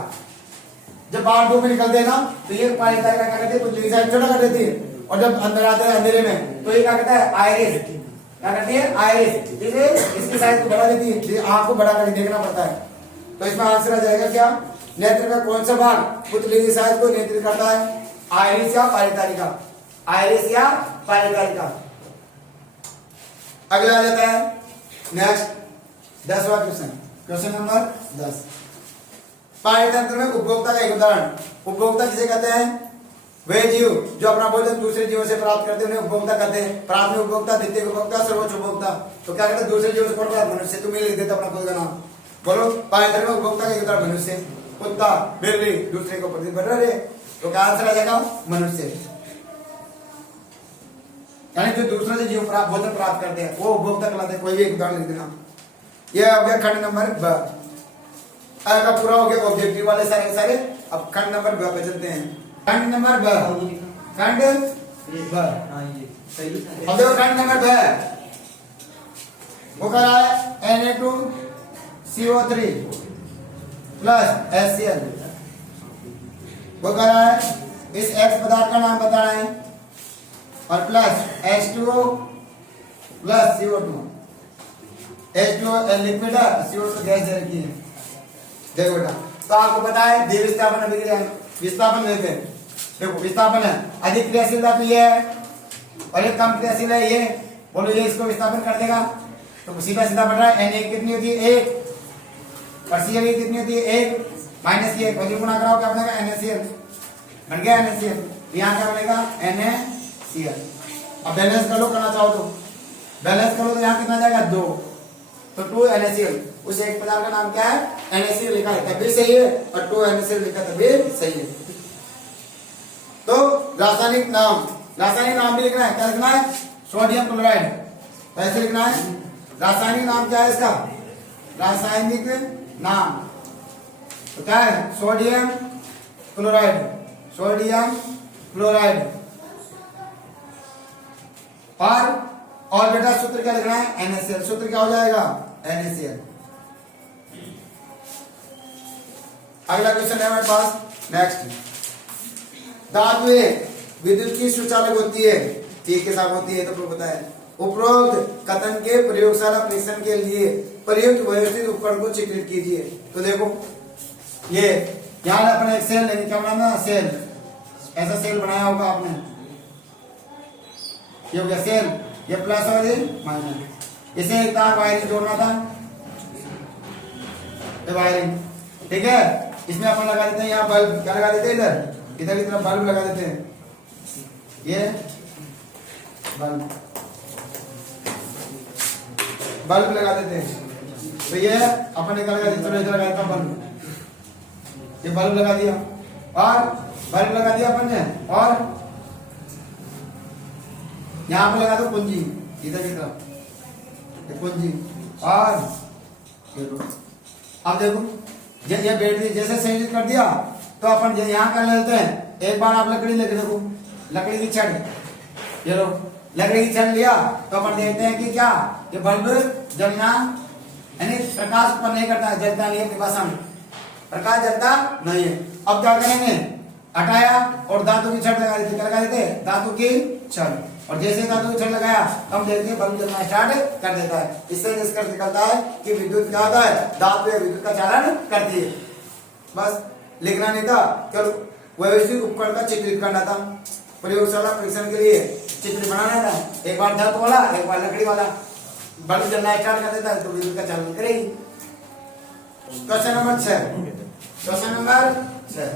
जब बाहर धूप में निकलते हैं ना तो ये पारितारिका क्या करती है, पुतली साइड छोटा कर देती है, और जब अंदर आते हैं अंधेरे में तो ये क्या करता है, आइरिस क्या करती है, आइरिस इसकी साइज को बढ़ा देती है, आंख को बड़ा करके देखना पड़ता है। तो इसमें आंसर आ जाएगा क्या, नेत्र का कौन सा भाग पुतली की साइज को नियंत्रित करता है, आइरिस या पारितारिका, आइरिस या पारितारिका। अगला आ जाता है नेक्स्ट 10वां क्वेश्चन, क्वेश्चन नंबर 10। पारितंत्र में उपभोक्ता का एक उदाहरण। उपभोक्ता किसे कहते हैं, वे जीव जो अपना भोजन दूसरे जीवों से प्राप्त करते हैं उन्हें उपभोक्ता कहते हैं। प्राथमिक उपभोक्ता, द्वितीय उपभोक्ता, सर्वोच्च उपभोक्ता। तो क्या कहते हैं, दूसरे जीवों से प्राप्त मनुष्य। तुम लिख देते अपना खुद का नाम, बोलो पारितंत्र में उपभोक्ता का एक उदाहरण मनुष्य, कुत्ता, बिल्ली, दूसरे को प्रतिबद्ध रहे। तो क्या आंसर आ जाएगा, मनुष्य। यानी जो दूसरे से जीव भोजन प्राप्त करते हैं वो उपभोक्ता कहलाते हैं। कोई भी एक उदाहरण लिख देना। यह हो गया खंड नंबर ब। का पूरा हो गया ऑब्जेक्टिव वाले सारे सारे। अब खंड नंबर ब पे चलते हैं। खंड नंबर ब, खंड ब, अब देखो खंड नंबर ब वो कह रहा है Na2CO3 प्लस HCl। वो कह रहा है इस X पदार्थ का नाम बताना है और plus H2O plus CO2। H2O liquid है, CO2 गैस दे रखी है। देखो बेटा, तो आपको पता है देह विस्थापन अभिक्रिया, विस्थापन लेते हैं। देखो विस्थापन है, अधिक क्रियाशीलता तो ये है और ये कम क्रियाशील है ये। बोलो ये इसको विस्थापन कर देगा तो सीधा सीधा बढ़ रहा है। Na कितनी होती है, 1 और Cl कितनी होती है, 1 माइनस ये वजन गुणा कराओ क्या बनेगा, NaCl बन गया NaCl। यहाँ क्या बनेगा, NaCl। अब बैलेंस कर लो, करना चाहो तो बैलेंस करो तो यहाँ कितना जाएगा, 2। तो 2 NaCl, उस एक पदार्थ का नाम क्या है, NaCl लिखा है तभी सही है, और 2 NaCl लिखा तभी सही है। तो रासायनिक नाम भी लिखना है। क्या लिखना है, सोडियम क्लोराइड। कैसे लिखना है, रासायनिक नाम क्या है इसका, रासायनिक नाम तो क्या है, सोडियम क्लोराइड, सोडियम क्लोराइड। और बेटा सूत्र क्या लिखना है, NaCl। सूत्र क्या हो जाएगा, NaCl। अगला क्वेश्चन है हमारे पास नेक्स्ट। धातुएं विद्युत की सुचालक होती है, ठीक के साथ होती है, तो पता है। उपरोक्त कथन के प्रयोगशाला परीक्षण के लिए प्रयुक्त व्यवस्थित उपकरण को चित्रित कीजिए। तो देखो ये यहाँ अपने एक सेल लेंगे, क्या बनाना, सेल। ऐसा सेल बनाया होगा आपने, ये हो गया सेल, ये प्लस और ये माइनस। इसे एक तार वायरिंग जोड़ना था, ये वायरिंग, ठीक है। इसमें अपन लगा देते हैं यहाँ बल्ब, क्या लगा देते हैं, इधर की तरफ बल्ब लगा देते हैं, ये बल्ब लगा देते हैं। तो ये अपन इधर लगा देते, इधर लगा देता बल्ब, ये बल्ब लगा दिया और बल्ब लगा दिया अपन ने, और यहाँ पे लगा दो कुंजी, इधर की तरफ ये कुंजी, और देखो अब देखो ये बैटरी जैसे संयोजित कर दिया तो अपन यहाँ कर लेते हैं। एक बार आप लकड़ी लेके देखो, लकड़ी की छड़, ये लो लकड़ी की छड़ लिया तो अपन देखते हैं कि क्या ये बल्ब जलना यानी प्रकाश उत्पन्न नहीं करता है, जलता नहीं है अपनी भाषा में, प्रकाश जलता नहीं है। अब क्या करेंगे, हटाया और धातु की छड़ लगा देते, क्या लगा देते, धातु की छड़, और जैसे धातु की छड़ लगाया हम देखते हैं बल्ब जलना स्टार्ट कर देता है। इससे निष्कर्ष निकलता है कि विद्युत क्या होता है, धातु या विद्युत का चालन करती है। बस लिखना नहीं था, चलो व्यवस्थित उपकरण का चित्रित करना था। प्रयोगशाला परीक्षण के लिए चित्र बनाना था, एक बार धातु वाला एक बार लकड़ी वाला। बल्ब जलना स्टार्ट कर देता है तो विद्युत का चालन करेगी। क्वेश्चन नंबर 6, क्वेश्चन नंबर 6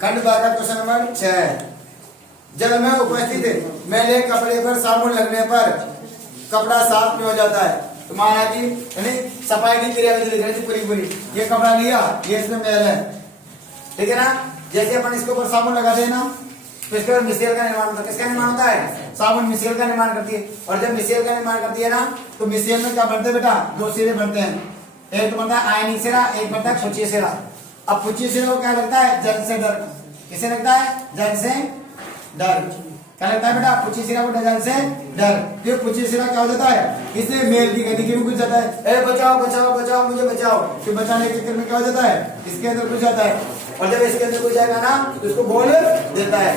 खंड भाग का क्वेश्चन नंबर 6। जल में उपस्थित मैले कपड़े पर साबुन लगने पर कपड़ा साफ क्यों हो जाता है। तो माना कि यानी सफाई की क्रिया पूरी ये कपड़ा लिया, ये इसमें मैल है, ठीक है ना। जैसे अपन इसके ऊपर साबुन लगा देना तो इसके बाद मिसेल का निर्माण होता है। किसका निर्माण होता है, साबुन मिसेल का निर्माण करती है। और जब मिसेल का निर्माण करती है ना तो मिसेल में क्या बनते हैं बेटा, 2 सिरे बनते हैं। एक तो बनता है आयनिक सिरा, एक बनता है पुच्छी सिरा। अब पुच्छी सिरे को क्या लगता है, जल से डर, किसे लगता है, जल से डर। क्या लगता है बेटा? पुची सिरा को डजल से डर। ये पुची सिरा क्या हो जाता है? इसने मेल की गंदगी में घुस जाता है, ए बचाओ बचाओ बचाओ मुझे बचाओ। फिर बचाने के चक्कर में क्या हो जाता है? इसके अंदर घुस जाता है, और जब इसके अंदर घुस जाएगा ना तो इसको बोल देता है,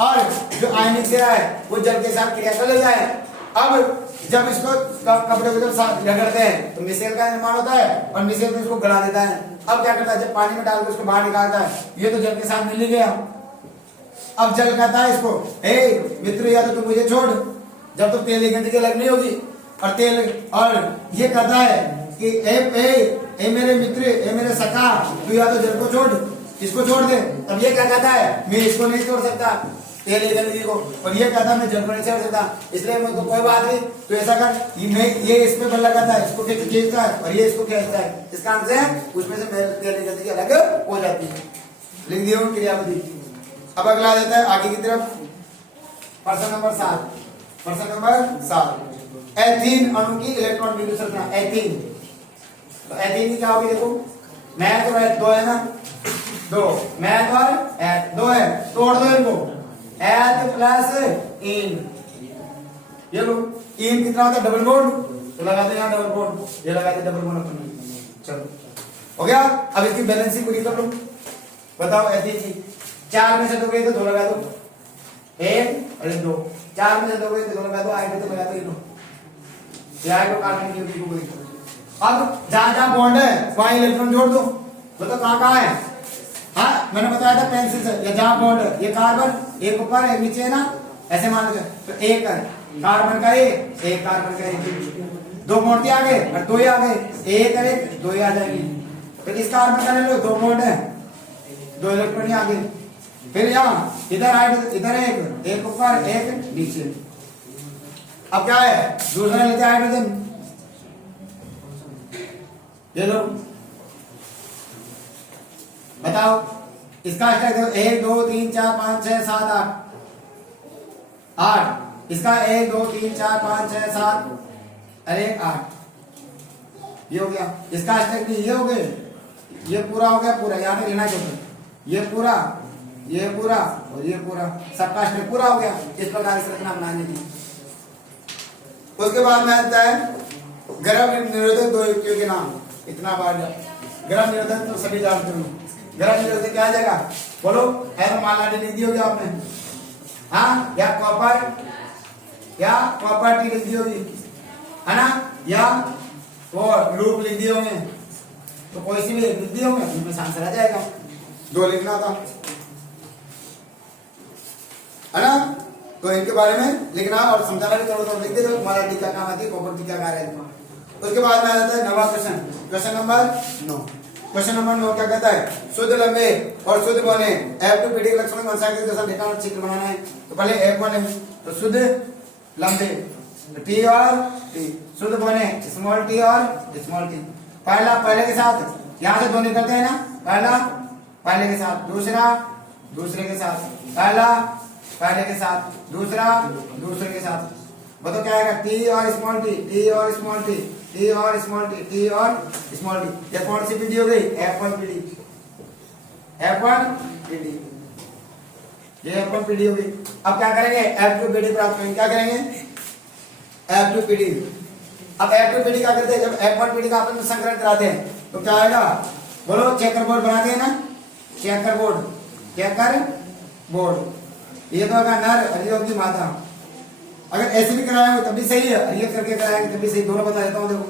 और जो आयनिक सिरा है वो जल के साथ क्रिया कर लेता है। अब जब इसको कपड़े को जब साथ रगड़ते हैं तो मिसेल का निर्माण होता है, और मिसेल को इसको गला देता है। अब क्या करता है? जब पानी में डाल के उसको बाहर निकालता है, ये तो जल के साथ मिल ही गया। अब जल कहता है इसको, ए मित्र या तो तू मुझे छोड़, जब तक तेल की गंदगी अलग नहीं होगी। और तेल, और ये कहता है कि ए मेरे मित्र, ए मेरे सखा, तू या तो जल को छोड़, इसको छोड़ दे। अब ये क्या कहता है? मैं इसको नहीं छोड़ सकता, तेल की गंदगी को, और ये कहता है मैं जल को नहीं छोड़ सकता, इसलिए मुझको कोई बात नहीं, तो ऐसा कर, ये इस पे बल लगाता है, इसको खींचता है, और ये इसको खींचता है। इस कारण से उसमें से तेल की गंदगी अलग हो जाती है। लिख दिया क्रियाविधि। अब अगला देता है आगे की तरफ, प्रश्न नंबर 7। प्रश्न नंबर 7, एथीन अणु की इलेक्ट्रॉन विद्युत संरचना। एथीन, तो एथीन की क्या होगी? देखो, मैथ और एथ दो है ना, दो मैथ और एथ दो है, तोड़ दो इनको, एथ प्लस इन। ये लो, इन कितना होता है? डबल बॉन्ड, तो लगा दो यहाँ डबल बॉन्ड, ये लगा दे डबल बॉन्ड अपन। चलो हो गया। अब इसकी बैलेंसिंग पूरी कर लो। बताओ एथीन की, 4 में से 2 गए तो 2 लगा दो, 1 और 2, 4 में से 2 गए तो 2 लगा दो, आई तो लगा दो, ये आई को काटने की ड्यूटी को कोई। अब जहां जहां बॉन्ड है वहां इलेक्ट्रॉन जोड़ दो। बताओ कहां कहां है? हाँ मैंने बताया था पेंसिल से, या जहां बॉन्ड है, ये कार्बन, एक ऊपर एक नीचे है ना, ऐसे मान लो, तो एक कार्बन का एक कार्बन का एक, 2 बॉन्ड आ गए और 2 आ गए, एक और एक 2 आ जाएगी। फिर इस कार्बन का ले लो, 2 बॉन्ड है, 2 इलेक्ट्रॉन आ गए। फिर यहाँ इधर इधर एक ऊपर एक नीचे। अब क्या है? दूसरा लेते हैं हाइड्रोजन, ये लो, बताओ इसका स्ट्रक्चर 1 2 3 4 5 6 7 8, इसका 1 2 3 4 5 6 7 अरे 8, ये हो गया इसका स्ट्रक्चर। ये हो गए, ये पूरा हो गया, पूरा यहाँ पे लेना चाहिए, ये पूरा और ये पूरा, सबका स्ट्रक्चर पूरा हो गया। इस प्रकार से रचना बनाने की। उसके बाद में आता है गर्भ निरोधक 2 युक्तियों के नाम। इतना बार गर्भ निरोधक तो सभी जानते हो, गर्भ निरोधक क्या आ जाएगा? बोलो, है तो मान लिख दी होगी आपने, हाँ, या कॉपर टी लिख दी होगी, है ना, या वो लूप लिख दिए होंगे, तो कोई सी भी लिख दिए होंगे, उसमें आंसर आ जाएगा। 2 लिखना था, है ना, तो इनके बारे में लिखना और समझाना भी थोड़ा लिख दे, तो तुम्हारा टीका काम आती है, कॉपर टीका कार्य है। उसके बाद में आ जाता है नवा question, question number 9। Question number 9 क्या कहता है? शुद्ध लंबे और शुद्ध बने F2PD के लक्षणों के अनुसार जैसा डेटा और चित्र बनाना है। तो पहले F1 है, तो शुद्ध लंबे T और T, शुद्ध बने स्मॉल t और स्मॉल t। पहला पहले के साथ, यहाँ से 2 निकलते हैं ना, पहला पहले के साथ, दूसरा दूसरे के साथ, पहला पहले के साथ, दूसरा दूसरे के साथ। बताओ क्या आएगा? T और स्मॉल t, T और स्मॉल t, T और स्मॉल t, T और स्मॉल t। ये कौन सी पीढ़ी हो गई? F1 पीढ़ी, F1 पीढ़ी, ये F1 पीढ़ी हो गई। अब क्या करेंगे? F2 पीढ़ी प्राप्त करेंगे। क्या करेंगे? F2 पीढ़ी। अब F2 पीढ़ी क्या करते हैं? जब F1 पीढ़ी का अपन संकरण कराते हैं तो क्या आएगा? बोलो, चेकर बोर्ड बनाते हैं ना, चेकर बोर्ड, ये तो होगा नर और ये होगी मादा। अगर ऐसे भी कराया हो तब भी सही है, और ये करके कराएंगे तब भी सही, दोनों बता देता हूं। देखो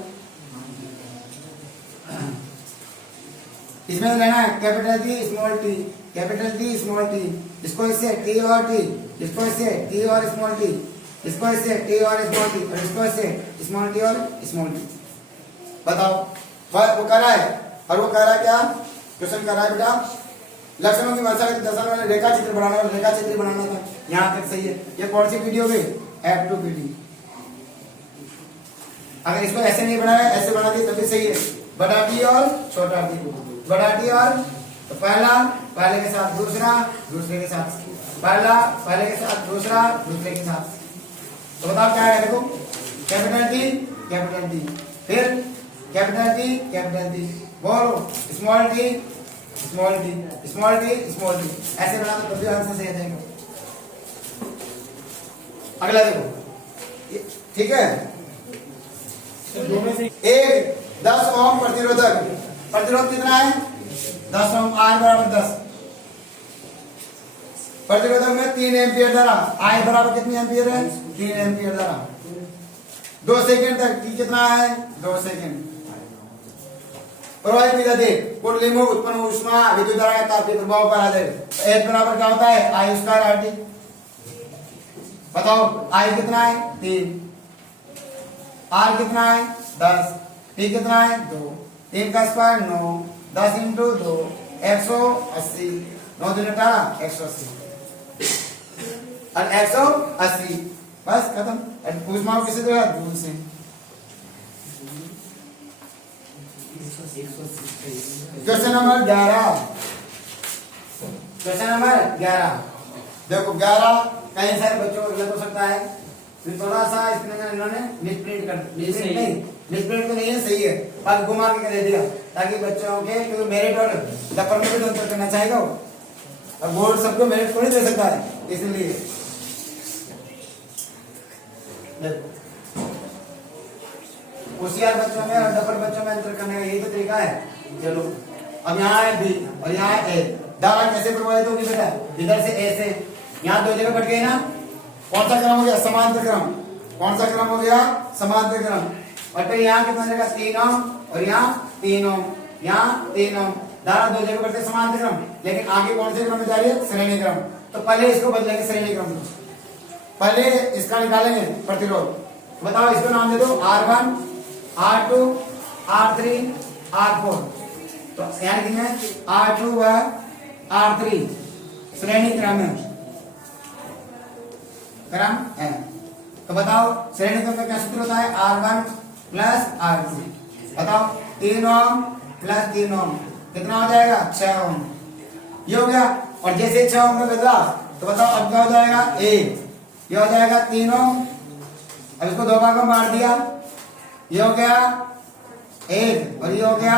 इसमें लेना है capital T small t, capital T small t, इसको इससे T और T, इसको इससे T और स्मॉल t, इसको इससे T और स्मॉल t, और इसको इससे स्मॉल t और स्मॉल t। बताओ वो कर रहा है, और वो कह रहा है क्या? क्वेश्चन कर रहा है बेटा, लक्षणों की वर्षा के दर्शन वाले रेखा चित्र बनाना था। यहाँ तक सही है। ये कौन सी पीढ़ी हो गई? F2 पीढ़ी। अगर इसको ऐसे नहीं बनाया, ऐसे बना दिया तभी सही है। बड़ा T और छोटा T, बड़ा T और, तो पहला पहले के साथ, दूसरा दूसरे के साथ, पहला पहले के साथ, दूसरा दूसरे के साथ। तो बताओ क्या है? देखो, कैपिटल T, फिर कैपिटल T, बोलो स्मॉल t, ऐसे बना तो तभी आंसर सही आ जाएगा। अगला देखो, ठीक है। एक 10 ओम प्रतिरोधक, प्रतिरोध कितना है 10 ओम, आर बराबर 10। प्रतिरोधक में 3 एम्पियर धारा, आई बराबर कितनी एम्पियर है 3 एम्पियर धारा। 2 सेकंड तक t कितना है 2 सेकंड। प्रवाहित विद्युत है कुंडली में उत्पन्न ऊष्मा विद्युत धारा का तापीय प्रभाव पर आधारित। H बराबर क्या होता है आई स्क्वायर आर टी। बताओ आई कितना है 3, आर कितना है 10, टी कितना है 2, 3 का स्क्वायर 9, 10 इंटू 2 180, 9 दूनी 18 180 और 180 बस खत्म। ऊष्मा किसी तरह दूर से। क्वेश्चन नंबर 11, क्वेश्चन नंबर 11 देखो 11 कई सारे बच्चों को गलत हो सकता है, फिर थोड़ा सा इसमें इन्होंने मिसप्रिंट कर मिसप्रिंट तो नहीं है, सही है पर घुमा के दे दिया ताकि बच्चों के क्योंकि मेरिट और दफर में भी तो अंतर करना चाहेगा वो, अब बोर्ड सबको मेरिट थोड़ी दे सकता है, इसलिए होशियार बच्चों में और डफर बच्चों में अंतर करने का यही तो तरीका है। चलो अब यहाँ है बी और यहाँ है ए, धारा कैसे प्रभावित होगी बेटा इधर से ए से, यहाँ 2 जगह कट गई ना, कौन सा क्रम हो गया समांतर क्रम, कौन सा क्रम हो गया समांतर क्रम। और फिर यहाँ कितना जगह 3 ओम और यहाँ 3 ओम, यहाँ 3 ओम, धारा 2 जगह बढ़ते समांतर क्रम, लेकिन आगे कौन से क्रम में जा रही है श्रेणी क्रम। तो पहले इसको बदलेंगे श्रेणी क्रम, पहले इसका निकालेंगे प्रतिरोध। बताओ इसको नाम दे दो R1 R2 R3 R4, तो यानी कितने R2 व R3 श्रेणी क्रम है, क्रम है। तो बताओ श्रेणी क्रम में क्या सूत्र होता है R1 प्लस R2। बताओ 3 ओम प्लस 3 ओम कितना हो जाएगा 6 ओम, ये हो गया। और जैसे 6 ओम में बदला तो बताओ अब क्या हो जाएगा ये हो जाएगा 3 ओम। अब इसको 2 भागों में बांट दिया, ये हो गया 1 और ये हो गया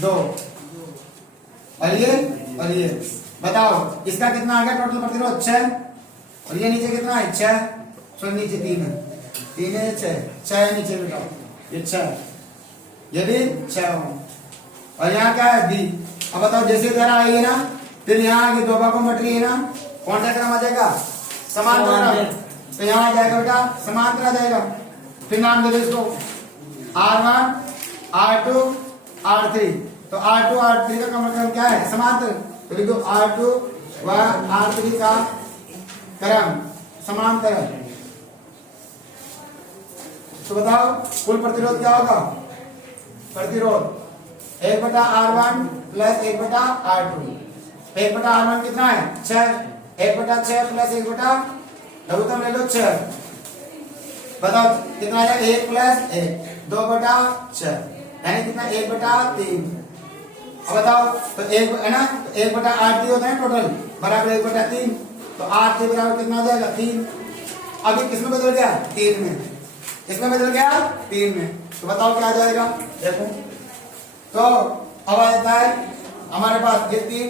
2 और ये बताओ इसका कितना आ गया टोटल प्रतिरोध 6 और ये नीचे कितना है 6, सो नीचे 3 है, 3 है 6 है नीचे बताओ ये 6, ये भी 6 ओम। और यहाँ क्या है बी। अब बताओ जैसे धारा आई है ना, फिर यहाँ आगे 2 भागों में बट रही है ना, कौन सा क्रम आ जाएगा समांतर क्रम, तो यहाँ आ जाएगा बेटा समांतर आ जाएगा। फिर नाम दे दो इसको R1 R2 R3, तो R2 R3 का क्रम क्या है समांतर, तो लिखो R2 व R3 का क्रम समांतर है। तो बताओ कुल प्रतिरोध क्या होगा, प्रतिरोध 1/R1 प्लस 1/R2, 1/R1 कितना है 6, 1/6 प्लस 1 लघुत्तम ले लो 6, बताओ कितना है 1 प्लस 1 2/6 यानी कितना 1/3। अब बताओ तो 1 है ना 1/8 होता है टोटल बराबर 1/3, तो R3 बराबर कितना हो जाएगा 3। अब ये किसमें बदल गया 3 में, इसमें बदल गया 3 में, तो बताओ क्या आ जाएगा देखो। तो अब आ जाता है हमारे पास ये 3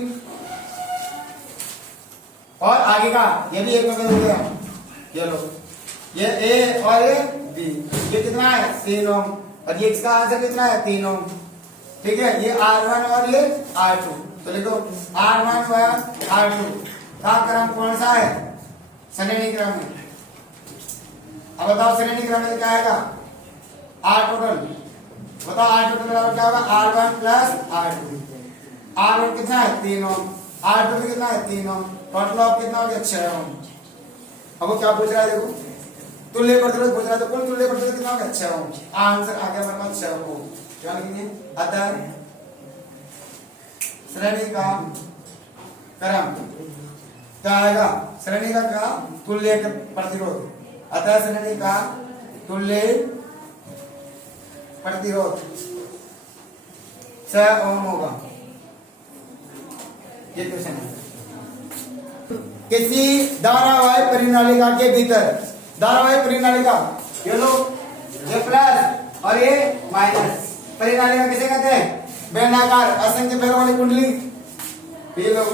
और आगे का ये भी 1 में बदल गया, ये लो ये ए और ये बी, ये कितना है 3 ओम और ये इसका आंसर कितना है 3 ओम, ठीक है। ये R1 और ये R2, तो लिखो R1 व R2 का क्रम कौन सा है श्रेणी क्रम में। अब बताओ श्रेणी क्रम में क्या आएगा R टोटल, बताओ R टोटल बराबर क्या होगा R1 प्लस R2, R1 कितना है 3 ओम, R2 कितना है 3 ओम, टोटल ऑफ कितना हो गया 6 ओम। अब वो क्या पूछ रहा है देखो तुल्य प्रतिरोध पूछ रहा है, तो कुल तुल्य प्रतिरोध कितना हो गया 6 ओम, आंसर आ गया हमारे पास 6 ओम। क्या लिखेंगे अतः श्रेणी का क्रम क्या आएगा श्रेणी का क्या तुल्य प्रतिरोध, अतः श्रेणी का तुल्य प्रतिरोध 6 ओम होगा। ये क्वेश्चन है। किसी धारावाही परिनालिका के भीतर, धारावाही परिनालिका ये लो ये प्लस और ये माइनस, परिनालिका किसे कहते हैं बेलनाकार असंख्य पैरों वाली कुंडली, ये लो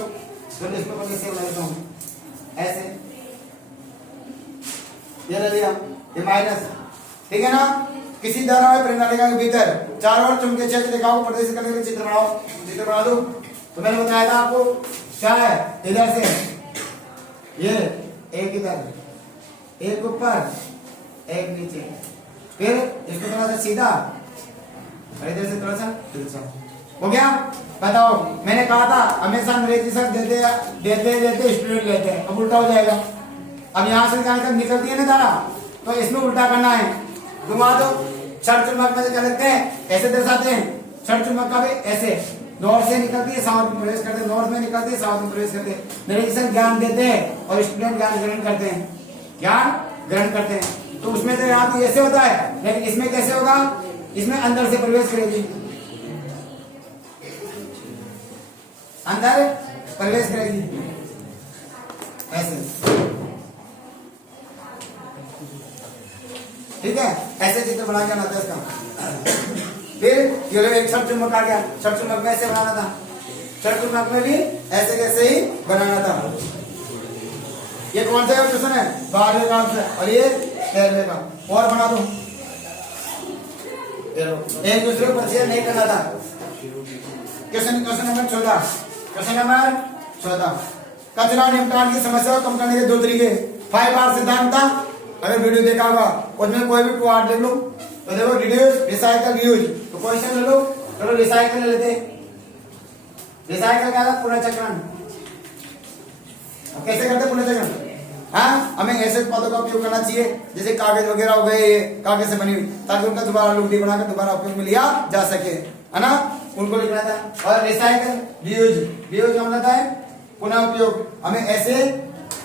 तो इसको कैसे बनाता हूं ऐसे ये ले लिया, ये माइनस, ठीक है ना। किसी धारावाही प्रणालिका के भीतर चारों ओर चुंबकीय क्षेत्र रेखाओं को प्रदर्शित करने के लिए चित्र बनाओ। चित्र बना दो। तो मैंने बताया था आपको क्या है, इधर से ये एक इधर, एक ऊपर, एक नीचे, फिर इसको थोड़ा सा सीधा और इधर से थोड़ा सा तिरछा। हो गया? बताओ, मैंने कहा था हमेशा अंग्रेजी शब्द देते स्टूडेंट लेते हैं, अब उल्टा हो जाएगा। अब यहाँ से जहाँ तक निकलती है ना धारा, तो इसमें उल्टा करना है, घुमा दो। क्षण चुंबक में क्या लिखते हैं, ऐसे दर्शाते हैं। क्षण चुंबक का भी ऐसे नॉर्थ से निकलती है साउथ में प्रवेश करते हैं, नॉर्थ में निकलती है साउथ में प्रवेश करते हैं। निरीक्षक ज्ञान देते हैं और स्टूडेंट ज्ञान ग्रहण करते हैं, ज्ञान ग्रहण करते हैं। तो उसमें तो यहाँ तो ऐसे होता है, लेकिन इसमें कैसे होगा, इसमें अंदर से प्रवेश करेगी, अंदर प्रवेश करेगी ऐसे, ठीक है। ऐसे चित्र बना के आना था इसका। फिर ये लो एक क्षण चुंबक आ गया, क्षण चुंबक में ऐसे बनाना था, क्षण चुंबक में भी ऐसे कैसे ही बनाना था। ये कौन सा क्वेश्चन है, 12वें का आंसर, और ये 13वें का। और बना दो, एक दूसरे को परिचय नहीं करना था। क्वेश्चन नंबर 14, क्वेश्चन नंबर 14, कचरा निपटान की समस्या को कम करने के दो तरीके। 5R सिद्धांत था, अगर वीडियो देखा होगा उसमें कोई भी 2R देख लो। तो देखो रिड्यूस, रिसाइकल, रीयूज। तो क्वेश्चन ले लो, चलो रिसाइकल ले लेते। रिसाइकल क्या था, पुनर्चक्रण। कैसे करते पुनर्चक्रण? हाँ, हमें ऐसे उत्पादों का उपयोग करना चाहिए जैसे कागज वगैरह हो गए, कागज से बनी हुई, ताकि उनका दोबारा लुगदी बनाकर दोबारा उपयोग में लिया जा सके, है ना, उनको लिखना था। और रिसाइकल, रीयूज, रीयूज का मतलब है पुनः उपयोग। हमें ऐसे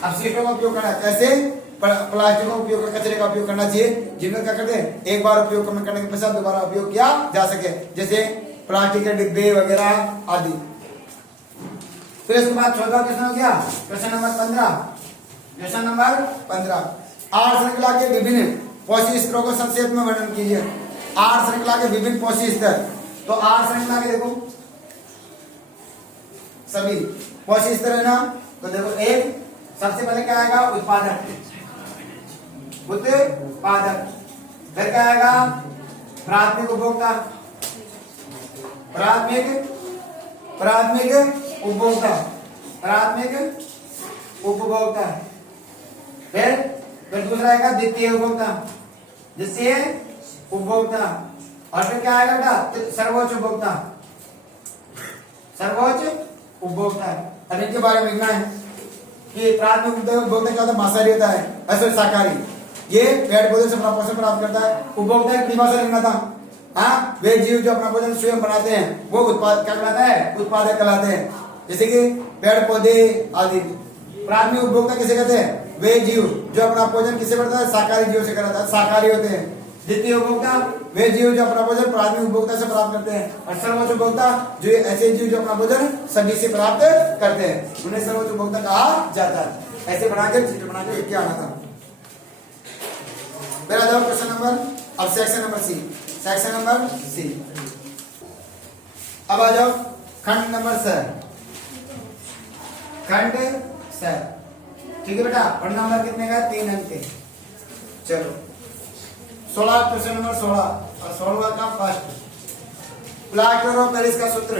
अपशिष्टों का उपयोग करना है, कैसे प्लास्टिक का उपयोग, कचरे का उपयोग करना चाहिए जिनमें क्या करते हैं, एक बार उपयोग करने के पश्चात दोबारा उपयोग किया जा सके, जैसे प्लास्टिक के डिब्बे वगैरह आदि। फिर इसके बाद 14 क्वेश्चन हो गया, क्वेश्चन नंबर 15, क्वेश्चन नंबर 15, आर श्रृंखला के विभिन्न पोषी स्तरों को संक्षेप में वर्णन कीजिए। आर श्रृंखला के विभिन्न पोषी स्तर। तो आर श्रृंखला के देखो सभी पोषी स्तर है ना। तो देखो एक सबसे पहले क्या आएगा, उत्पादक, उत्पादक। फिर क्या आएगा, प्राथमिक उपभोक्ता, प्राथमिक उपभोक्ता, प्राथमिक उपभोक्ता। फिर दूसरा आएगा द्वितीय उपभोक्ता, द्वितीय उपभोक्ता। और फिर क्या आएगा बेटा, सर्वोच्च उपभोक्ता, सर्वोच्च उपभोक्ता। अब इनके बारे में लिखना है कि प्राथमिक उपभोक्ता क्या होता है, मांसाहारी होता है, ऐसे शाकाहारी, ये पेड़ पौधे से अपना पोषण प्राप्त करता है। उपभोक्ता एक परिभाषा लिखना था, हाँ, वे जीव जो अपना भोजन स्वयं बनाते हैं वो उत्पाद क्या कहलाता है, उत्पादक कहलाते हैं, जैसे कि पेड़ पौधे आदि। प्राथमिक उपभोक्ता किसे कहते हैं, वे जीव जो अपना भोजन किसे करता है, शाकाहारी जीव से कराता है, शाकाहारी होते हैं। द्वितीय उपभोक्ता वे जीव जो अपना भोजन प्राथमिक उपभोक्ता से प्राप्त करते हैं। और सर्वोच्च उपभोक्ता जो ऐसे जीव जो अपना भोजन सभी से प्राप्त करते हैं, उन्हें सर्वोच्च उपभोक्ता कहा जाता है। ऐसे बनाकर चित्र बनाकर लिख के आना था। मेरा जवाब क्वेश्चन नंबर, अब section number C, section number C. अब आ जाओ खंड नंबर 7, खंड 7, ठीक है बेटा। और नंबर कितने का, 3 अंक के। चलो 16, क्वेश्चन नंबर 16 और 16 का फर्स्ट, प्लास्टर ऑफ पेरिस का सूत्र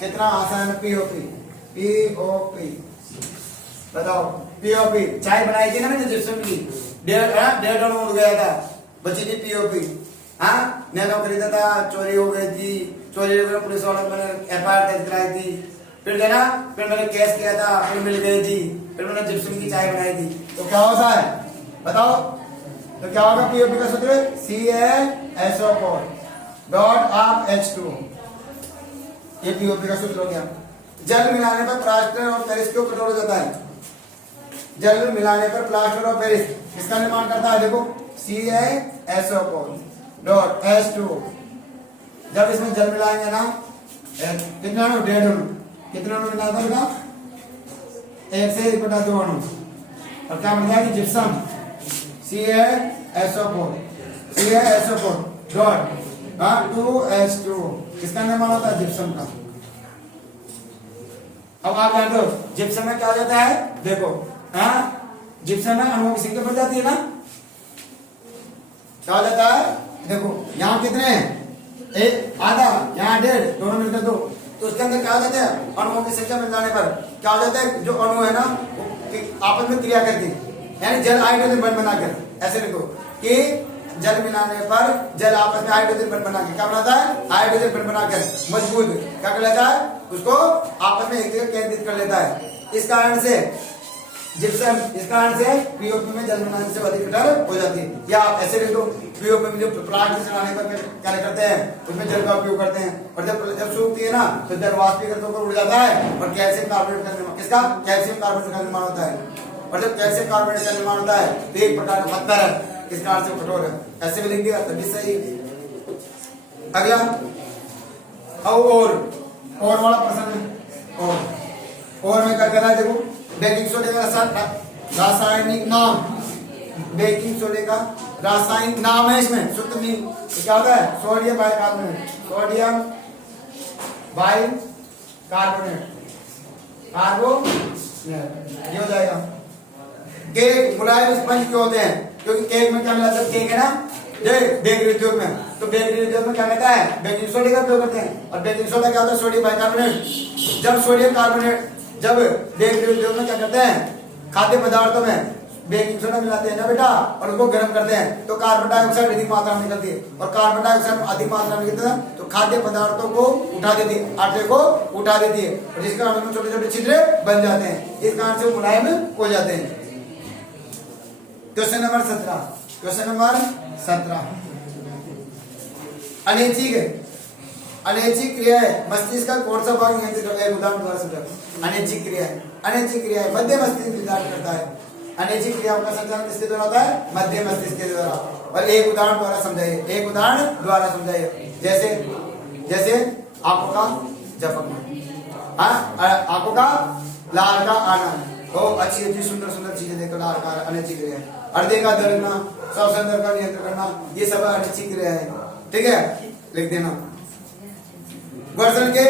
कितना आसान है, पीओपी, पीओपी बताओ। पीओपी चाय बनाई थी ना मैंने जिप्सम की, 1.5 उड़ गया था, बची थी पीओपी। हाँ, नैनो खरीदा था, चोरी हो गई थी, चोरी हो गई, पुलिस वालों मैंने एफआईआर दर्ज कराई थी, फिर है ना, फिर मैंने केस किया था, फिर मिल गई थी, फिर मैंने जिप्सम की चाय बनाई थी। तो क्या होता है बताओ, तो क्या होगा, पीओपी का सूत्र CaSO4 डॉट ऑफ H2, ये पीओपी का सूत्र हो गया। जल मिलाने पर प्लास्टर ऑफ पेरिस क्यों कठोर हो जाता है, जल मिलाने पर प्लास्टर ऑफ पेरिस किसका निर्माण करता है, देखो CaSO4 डॉट H2। जब इसमें जल मिलाएंगे ना, कितना अणु, 1.5 अणु, कितना अणु मिला था बेटा, 1 से 1/2 अणु। और क्या बन जाएगी, जिप्सम, CaSO4 डॉट 2H2, किसका निर्माण होता है, जिप्सम का। अब आप जान दो जिप्सम में क्या हो जाता है, देखो, हाँ, जिप्सम में अणुओं की संख्या बढ़ जाती है ना, क्या हो जाता है, देखो यहाँ कितने हैं, एक आधा, यहाँ 1.5, दोनों मिलकर 2, तो उसके अंदर क्या हो जाता है, अणुओं की संख्या मिल जाने पर क्या हो जाता है, जो अणु है ना वो आपस में क्रिया करती है, यानी जल हाइड्रोजन बंध बनाकर, ऐसे लिखो कि जल मिलाने पर जल आपस में हाइड्रोजन बंध बनाकर क्या बनाता है, हाइड्रोजन बंध बनाकर मजबूत क्या कर लेता है, उसको आपस में एक जगह केंद्रित कर लेता है। इस कारण से जिप्सम, इस कारण से पीओपी में जल मिलाने से अधिक कठोर हो जाती है। या आप ऐसे लिख दो, पीओपी में जो प्लास्टिक चलाने पर क्या करते हैं, उसमें जल का उपयोग करते हैं, और जब सूखती है ना तो जल वाष्पीकृत होकर उड़ जाता है और कैल्शियम कार्बोनेट का निर्माण, किसका, कैल्शियम कार्बोनेट का निर्माण होता है, और जब कैल्शियम कार्बोनेट का निर्माण होता है तो एक प्रकार का पत्थर है, इस कारण से कठोर है, ऐसे भी लिख दिया तभी सही। अगला और वाला प्रश्न है, और में क्या करा है, देखो बेकिंग सोडे का रासायनिक नाम, बेकिंग सोडे का रासायनिक नाम है, इसमें सूत्र नहीं, तो क्या होता है, sodium bicarbonate, sodium bicarbonate, carbonate, ये हो जाएगा। केक मुलायम स्पंज क्यों होते हैं, क्योंकि केक में क्या मिलाते हैं, केक है ना बेकरी उद्योग में, तो बेकरी उद्योग में क्या कहता है, बेकिंग सोडा का उपयोग करते हैं, और बेकिंग सोडा क्या होता है, सोडियम बाइकार्बोनेट। जब सोडियम कार्बोनेट, जब बेकरी उद्योग में क्या करते हैं, खाद्य पदार्थों में बेकिंग सोडा मिलाते हैं ना बेटा, और उसको गर्म करते हैं तो कार्बन डाइऑक्साइड अधिक मात्रा में निकलती है, और कार्बन डाइऑक्साइड अधिक मात्रा में निकलता है तो खाद्य पदार्थों को उठा देती है, आटे को उठा देती है, और जिस कारण में छोटे छोटे छिद्र बन जाते हैं, इस कारण से मुलायम हो जाते हैं। क्वेश्चन नंबर 17, क्वेश्चन नंबर 17, अनैच्छिक क्रिया है, मस्तिष्क का कौन सा भाग नियंत्रित करता है, उदाहरण द्वारा समझाओ। अनैच्छिक क्रिया है, अनैच्छिक क्रिया है मध्य मस्तिष्क निर्धारित करता है, अनैच्छिक क्रियाओं का संचालन किसके द्वारा होता है, मध्य मस्तिष्क के द्वारा। और एक उदाहरण द्वारा समझाइए, एक उदाहरण द्वारा समझाइए, जैसे जैसे आंखों का झपकना, आंखों का लार का आना, बहुत अच्छी अच्छी सुंदर सुंदर चीजें देखकर लार का अनैच्छिक क्रिया है। हृदय का धड़कना, श्वास अंदर का नियंत्रण करना, ये सब अनैच्छिक क्रिया है, ठीक है, लिख देना। वर्षण के,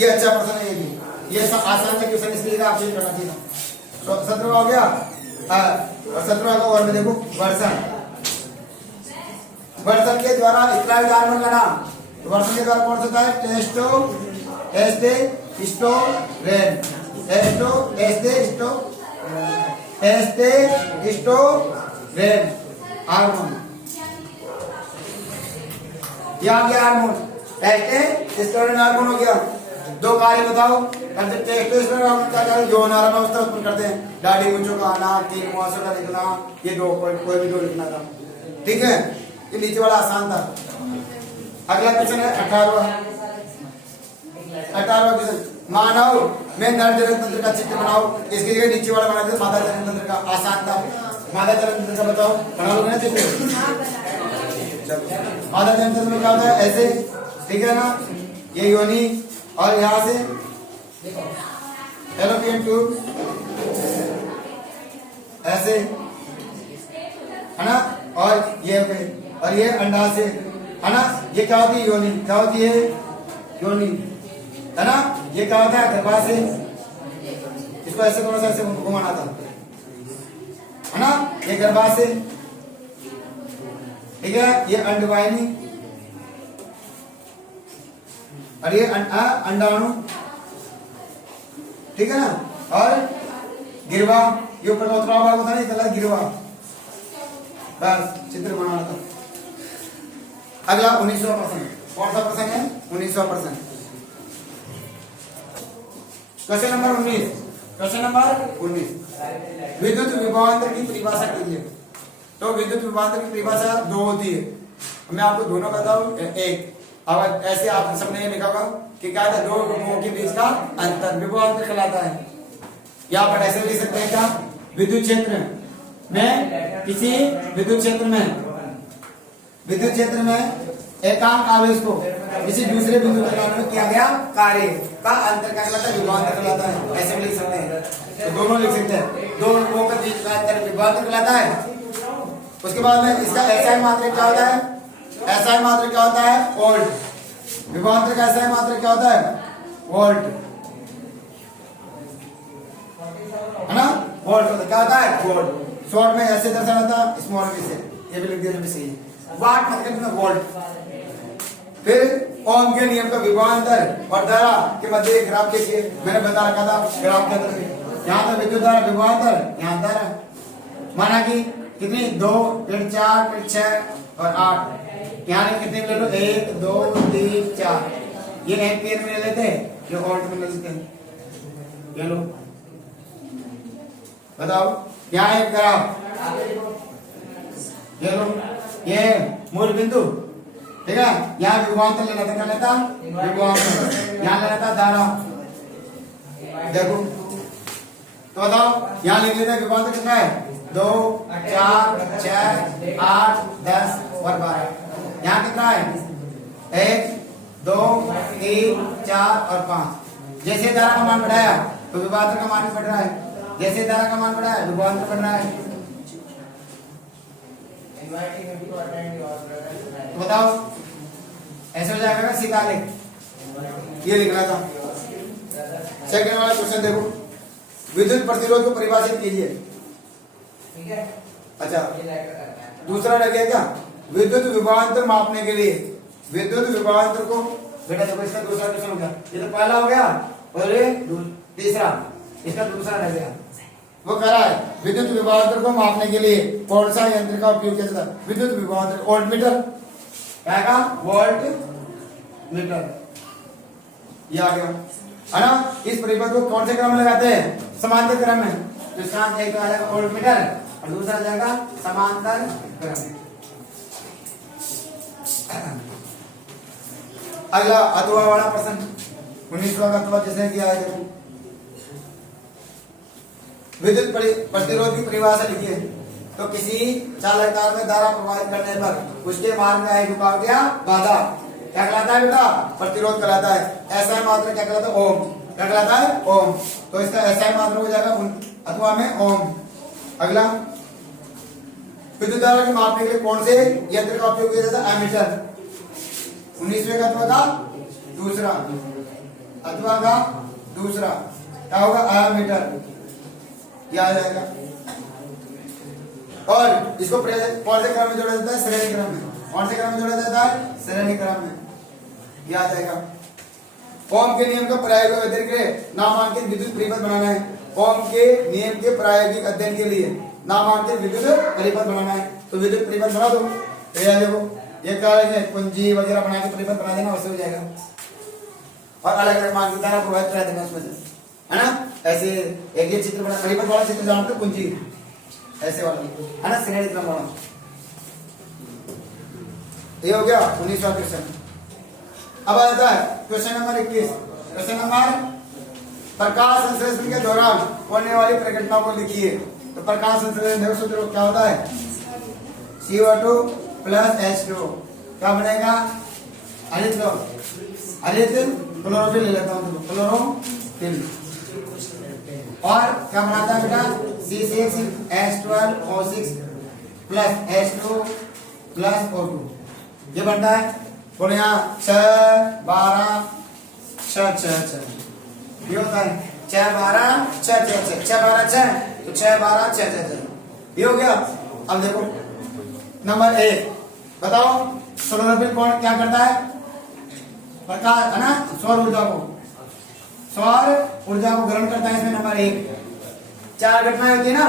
ये अच्छा प्रश्न है, ये भी ये सब आसान का क्वेश्चन इसलिए आप चेंज करना चाहिए। 17वां हो गया, और 17वां का और में देखो वर्षण, वर्षण के द्वारा स्ट्राइड हार्मोन का नाम, तो वर्षण के द्वारा कौन सा होता है, टेस्टोस्टेरोन हार्मोन, यहाँ क्या हार्मोन, टेस्टोस्टेरोन हार्मोन हो गया। दो कार्य बताओ, टेस्टोस्टेरोन हार्मोन क्या करते हैं, यौन आरंभ अवस्था उत्पन्न करते हैं, दाढ़ी मूंछों का आना, तीन मुहासों का निकलना, ये दो कोई भी दो लिखना था, ठीक है, ये नीचे वाला आसान था। अगला क्वेश्चन है 18वां क्वेश्चन, मानव में नर जनन तंत्र का चित्र बनाओ, इसके जगह नीचे वाला बना दे, मादा जनन तंत्र का, आसान था। मादा जनन तंत्र का बताओ, बना लोगे ना चित्र, मादा जनन तंत्र में क्या होता है, ऐसे, ठीक है ना, ये योनि, और यहाँ से फैलोपियन ट्यूब, ऐसे है ना, और ये अंडाशय है ना, ये क्या होती है, योनि, क्या होती है, योनि है ना, ये क्या होता है, गर्भाशय, इसको ऐसे थोड़ा सा ऐसे घुमाना था, है ना, ये गर्भाशय, ठीक है, ये अंडवाहिनी, और ये अंडाणु, ठीक है ना, और गिरवा, ये ऊपर का उतरा भाग होता है ना, गिरवा, बस चित्र बनाना था। अगला 19वां प्रश्न, कौन सा प्रश्न है, 19वां प्रश्न, क्वेश्चन नंबर 19, क्वेश्चन नंबर 19, विद्युत विभवांतर की परिभाषा कीजिए। तो विद्युत विभवांतर की परिभाषा दो होती है, मैं आपको दोनों बताऊं, एक, अब ऐसे आप सबने ये लिखा होगा कि क्या है, दो विभवों के बीच का अंतर विभवांतर कहलाता है। यहाँ पर ऐसे लिख सकते हैं, क्या, विद्युत क्षेत्र में, किसी विद्युत क्षेत्र में एकांक आवेश को किसी दूसरे बिंदु पर लाने में किया गया कार्य का अंतर क्या कहलाता है, विभवांतर कहलाता है, ऐसे भी लिख सकते हैं, तो दोनों लिख सकते हैं, दो विभवों के बीच का अंतर विभवांतर कहलाता है। उसके बाद में इसका एसआई मात्रक क्या होता है, एसआई मात्रक क्या होता है, वोल्ट, विभवांतर का एसआई मात्रक क्या होता है, वोल्ट, है ना, वोल्ट क्या होता है, वोल्ट, शॉर्ट में ऐसे दर्शाया था, स्मॉल में से, ये भी लिख दिया, सही है। वाट मत करना, वोल्ट। फिर ओम के नियम का विभवांतर और धारा के मध्य एक ग्राफ खींचिए। मैंने बता रखा था ग्राफ के अंदर, यहाँ था विद्युत धारा, विभवांतर, यहाँ धारा। माना कि कितनी 2 फिर 4 फिर 6 और 8, यहाँ ने कितने ले लो 1 2 3 4, ये एम्पियर में ले लेते हैं, ये वोल्ट में ले लेते हैं। ये लो बताओ, यहाँ एक ग्राफ, ये लो ये मूल बिंदु, ठीक है। यहाँ विभवांतर लेना था, क्या लेता विभवांतर, यहाँ लेना था धारा। देखो तो बताओ, यहाँ लिख लेते हैं विभवांतर कितना है 2 4 6 8 10 और 12। यहाँ कितना है 1 2 3 4 और 5। जैसे धारा का मान बढ़ाया तो विभवांतर का मान भी बढ़ रहा है, जैसे धारा का मान बढ़ाया विभवांतर बढ़ रहा है। तो बताओ ऐसे हो जाएगा ना, सीधा लिख, ये लिखना था। सेकंड वाला क्वेश्चन देखो, विद्युत प्रतिरोध को परिभाषित कीजिए। ठीक है, अच्छा दूसरा रह गया क्या, विद्युत विभवांतर मापने के लिए विद्युत विभवांतर को, बेटा देखो इसका दूसरा क्वेश्चन हो गया, ये तो पहला हो गया और ये तीसरा, इसका दूसरा रह गया। वो कह रहा है विद्युत विभवांतर को मापने के लिए कौन सा यंत्र का उपयोग किया जाता है, विद्युत विभवांतर वोल्ट मीटर, क्या वोल्ट मीटर, ये आ गया है ना। इस परिपथ को कौन से क्रम में लगाते हैं, समांतर क्रम में, तो इसका एक आ जाएगा वोल्ट मीटर और दूसरा आ जाएगा समांतर क्रम। अगला अथवा वाला प्रश्न 19वां का अथवा जिसने किया है, देखो विद्युत प्रतिरोध की परिभाषा लिखिए। तो किसी चालकतार में धारा प्रवाहित करने पर उसके मार्ग में आई रुकावट या बाधा क्या कहलाता है बेटा, प्रतिरोध कहलाता है। ऐसा मात्रा क्या कहलाता है, ओम, क्या कहलाता है ओम। तो इसका ऐसा मात्रा हो जाएगा अथवा में ओम। अगला विद्युत धारा को मापने के लिए कौन से यंत्र का उपयोग किया जाता है, एमीटर। 19वें का अथवा का दूसरा, अथवा का दूसरा क्या होगा, एमीटर, क्या आ जाएगा। और इसको कौन से क्रम में जोड़ा जाता है, श्रेणी क्रम में। कौन से क्रम में जोड़ा जाता है, श्रेणी क्रम में, यह आ जाएगा। ओम के नियम का प्रायोगिक अध्ययन के लिए नामांकित विद्युत परिपथ बनाना है। ओम के नियम के प्रायोगिक अध्ययन के लिए नामांकित विद्युत परिपथ बनाना है। तो विद्युत परिपथ बना दो, ये देखो ये क्या है, कुंजी वगैरह बना के परिपथ बना देना, उससे हो जाएगा। और अलग अलग मान की धारा प्रवाहित करा देना उसमें से, है ना। ऐसे एक ये चित्र बना, परिपथ वाला चित्र जानते हो, कुंजी ऐसे वाला, है ना, श्रेणी क्रम वाला। ये हो गया 19वां क्वेश्चन। अब आ जाता है क्वेश्चन नंबर 21। क्वेश्चन नंबर, प्रकाश संश्लेषण के दौरान होने वाली प्रघटना को लिखिए। तो प्रकाश संश्लेषण देखो सूत्र क्या होता है, CO2 प्लस H2 क्या बनेगा, हरित लो, हरित क्लोरोफिल ले लेता हूँ, क्लोरोफिल। और क्या बनाता है बेटा, C6H12O6 plus H2 plus O2, ये बनता है। और यहाँ 6 12 6 6 6 ये होता है, 6 12 6 6 6 6 12 6, तो 6 12 6 6 6 ये हो गया। अब देखो नंबर 1 बताओ, क्लोरोफिल कौन क्या करता है, प्रकाश, है ना, सौर ऊर्जा को ग्रहण करता है। इसमें नंबर 1 4 घटनाएं होती है ना,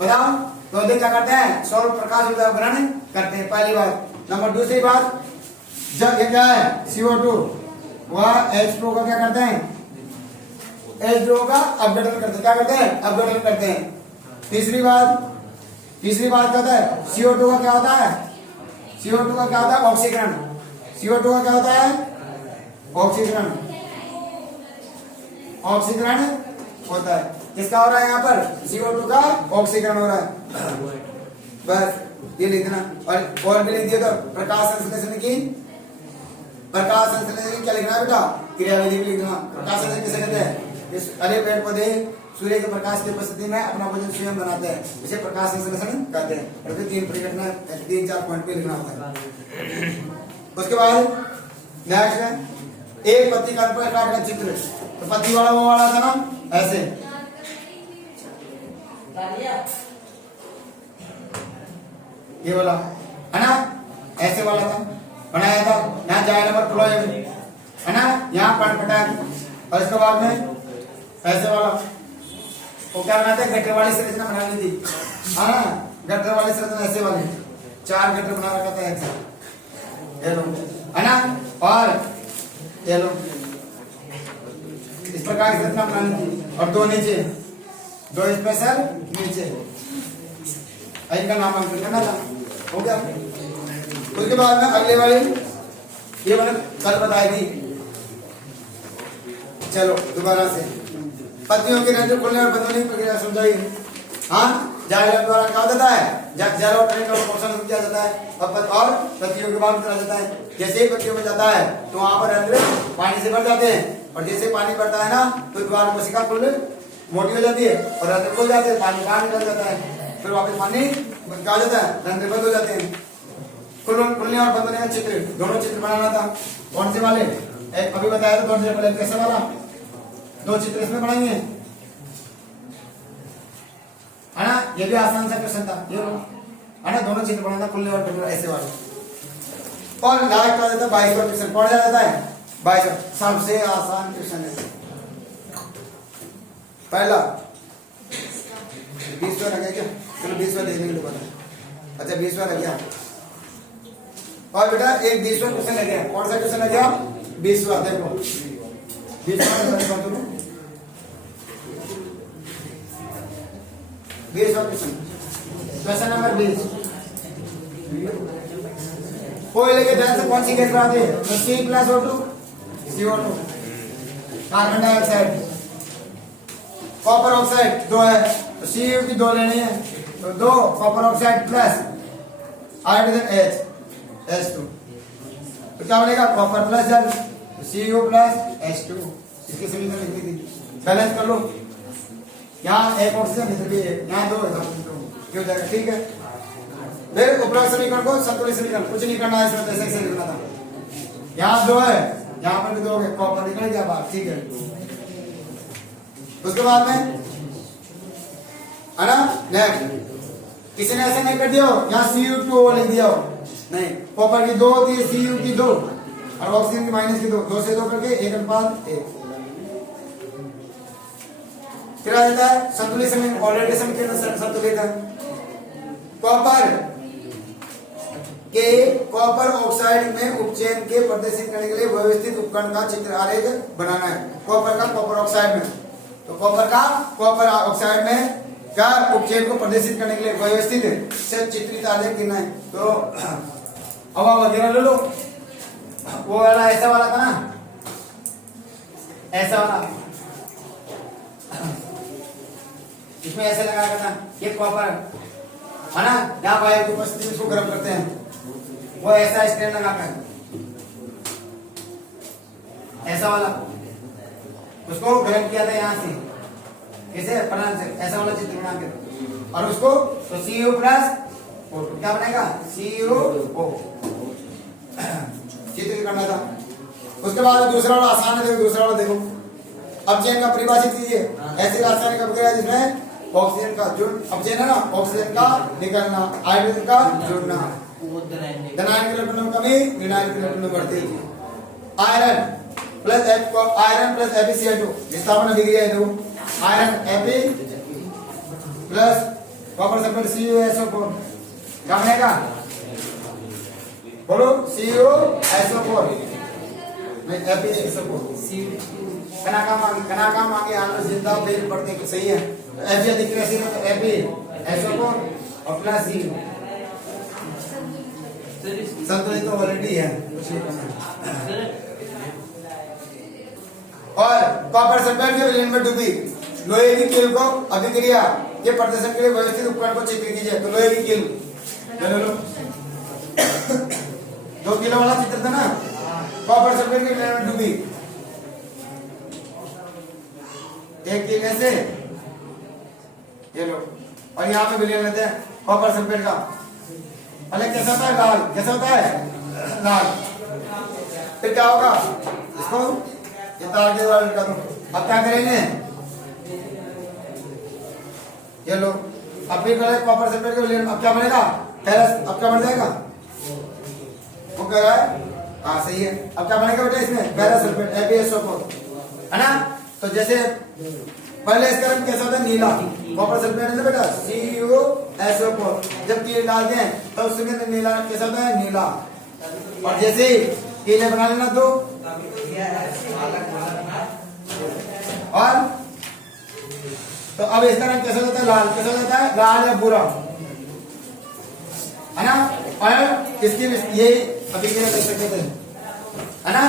बताओ। तो क्या करते हैं, सौर प्रकाश ऊर्जा को ग्रहण करते हैं, पहली बात। नंबर दूसरी बात, जब ये क्या है CO2 वह H2 का क्या करते हैं, H2 का अपघटन करते हैं, क्या करते हैं, अपघटन करते हैं। तीसरी बात क्या होता है, CO2 का क्या होता है, CO2 का क्या होता है, ऑक्सीकरण। CO2 का क्या होता है, ऑक्सीकरण होता है। किसका हो रहा है यहाँ पर, CO2 का ऑक्सीकरण हो रहा है, बस ये लिखना। और भी लिख दिया, तो प्रकाश संश्लेषण की क्या लिखना है बेटा, क्रियाविधि भी लिखना। प्रकाश संश्लेषण किसे कहते हैं, इस हरे पेड़ पौधे सूर्य के प्रकाश की उपस्थिति में अपना भोजन स्वयं बनाते हैं, इसे प्रकाश संश्लेषण कहते हैं। और फिर 3 परिघटना 3-4 पॉइंट पे लिखना होता है। उसके बाद नेक्स्ट है एक पत्ती का काट का चित्र। तो पत्ती वाला वो वाला था ना, ऐसे ये वाला, है ना। ऐसे वाला था, बनाया था। यहाँ जाए नंबर फ्लोएम है ना, यहाँ पॉइंट पटाया, और इसके बाद में ऐसे वाला वो क्या बनाते हैं, गटर वाली संरचना बना ली थी, हाँ ना, गटर वाली संरचना ऐसे वाले 4 गटर बना रखा था एक साथ, ये लो है ना, और ये लो इस प्रकार की संरचना बनानी थी, और 2 नीचे, 2 स्पेशल नीचे, इनका नामांकन करना था, हो गया। उसके बाद में अगले वाले ये मैंने कल बताई थी, चलो दोबारा से पत्तियों के रंध्र खुलने और बंद होने की प्रक्रिया समझाइए। हाँ, जाइलम द्वारा क्या होता है, जल और ट्रेन का पोषण किया जाता है और पत्तियों के बाद करा जाता है। जैसे ही पत्तियों में जाता है तो वहां पर रंध्र पानी से भर जाते हैं, और जैसे पानी बढ़ता है ना तो द्वार कोशिका खुल मोटी हो जाती है और रंध्र खुल जाते हैं, पानी बाहर निकल जाता है, फिर वापस पानी क्या हो जाता है, रंध्र बंद हो जाते हैं। खुलने और बंद होने का चित्र, दोनों चित्र बनाना था। कौन से वाले, एक अभी बताया था थोड़ी देर पहले, कैसे वाला, 2 चित्र इसमें बनाएंगे है ना, ये भी आसान सा क्वेश्चन था, ये है ना, दोनों चित्र बनाना, खुलने और बंद ऐसे वाले। और लास्ट का देता है 22वां क्वेश्चन, पढ़ जाता है 22वां, सबसे आसान क्वेश्चन है। पहला 20वां रह गया क्या, चलो 20वां देखने के लिए बता, अच्छा 20वां रह गया। और बेटा एक 20वां क्वेश्चन लग गया, कौन सा क्वेश्चन लग गया, 20वां, देखो 20वां क्वेश्चन नंबर 20, कोयले के जल से कौन सी गैस बनाते हैं, तो C+O2 CO2, carbon dioxide, copper oxide 2 है तो Cu की 2 लेनी है, तो 2 copper oxide plus hydrogen H2, तो क्या बनेगा, कॉपर प्लस जल Cu प्लस H2, इसकी समीकरण लिख दी थी, बैलेंस कर लो, यहाँ एक ऑक्सीजन इधर भी है, यहाँ 2 क्यों जाएगा, ठीक है। फिर उपरोक्त समीकरण को संतुलित समीकरण, कुछ नहीं करना है इसमें, ऐसे ऐसे लिखना था, यहाँ 2 है, यहाँ पर भी 2 है, कॉपर निकल गया बाहर, ठीक है। उसके बाद में है ना, नेक्स्ट किसी ने ऐसे नहीं कर दिया हो, यहाँ Cu2 लिख दिया हो, नहीं, कॉपर की 2 होती है, Cu की 2 और ऑक्सीजन की माइनस की 2, 2 से 2 करके 1:1। फिर आ जाता है संतुलित समीकरण, ऑलरेडी समीकरण संतुलित है। कॉपर ऑक्साइड में उपचयन के प्रदर्शित करने के लिए व्यवस्थित उपकरण का चित्र आरेख बनाना है। कॉपर का कॉपर ऑक्साइड में, तो कॉपर ऑक्साइड में क्या उपचयन को प्रदर्शित करने के लिए व्यवस्थित से चित्रित आरेख गिनना है। तो हवा वगैरह ले लो, वो वाला ऐसा वाला था ना, ऐसा वाला, इसमें ऐसे लगा था, ये कॉपर है ना, यहाँ वायु की उपस्थिति में इसको गर्म करते हैं, वो ऐसा स्टैंड लगाकर ऐसा वाला उसको गर्म किया था यहाँ से, कैसे प्रणाम से, ऐसा वाला चित्र बना के, और उसको तो Cu+ क्या बनेगा, CO चित्र करना था। उसके बाद दूसरा वाला आसान है, देखो दूसरा वाला देखो, अपचयन का परिभाषित कीजिए, ऐसी रासायनिक अभिक्रिया जिसमें ऑक्सीजन का जुड़, अपचयन है ना, ऑक्सीजन का निकलना, हाइड्रोजन का जुड़ना, धनायन के इलेक्ट्रॉन में कमी, ऋणायन के इलेक्ट्रॉन में बढ़ती। आयरन प्लस FeCl2 विस्थापन अभिक्रिया है, देखो iron Fe plus copper sulphate CuSO4 क्या बनेगा, बोलो CuSO4 नहीं FeSO4, कना का मांगे आलू जिंदा बेल पड़ते हैं, सही है। तो Fe अधिक राशि है तो FeSO4 और प्लस C संतुलित तो ऑलरेडी है, कुछ नहीं करना। और कॉपर सल्फेट के विलयन में डूबी लोहे की कील को अभिक्रिया के प्रदर्शन के लिए व्यवस्थित उपकरण को चित्र कीजिए। तो लोहे की कील ले लो, 2 किलो वाला चित्र था ना, कॉपर सल्फेट के विलयन में डूबी, एक कील ऐसे ये लो, और यहाँ पे विलयन लेते हैं कॉपर सल्फेट का, पहले कैसा होता है, लाल, कैसा होता है, लाल, फिर क्या होगा, इसको तार के द्वारा लटका दो। अब क्या करेंगे, ये लो, अब फिर करें कॉपर सल्फेट के विलयन, अब क्या बनेगा, फेरस, अब क्या बन जाएगा कर रहा है, हाँ सही है। अब क्या बनेगा बेटा इसमें, फेरस सल्फेट FeSO4, है ना। तो जैसे पहले इसका रंग कैसा होता है, नीला, कॉपर सल्फेट है ना बेटा CuSO4, जब कील डालते हैं तो उसके नीला रंग कैसा होता है, नीला। और जैसे ही कीले बना लेना और तो अब इसका रंग कैसा होता है, लाल, कैसा होता है, लाल या भूरा, है ना। और इसकी ये अभी क्या देख सकते थे, है ना।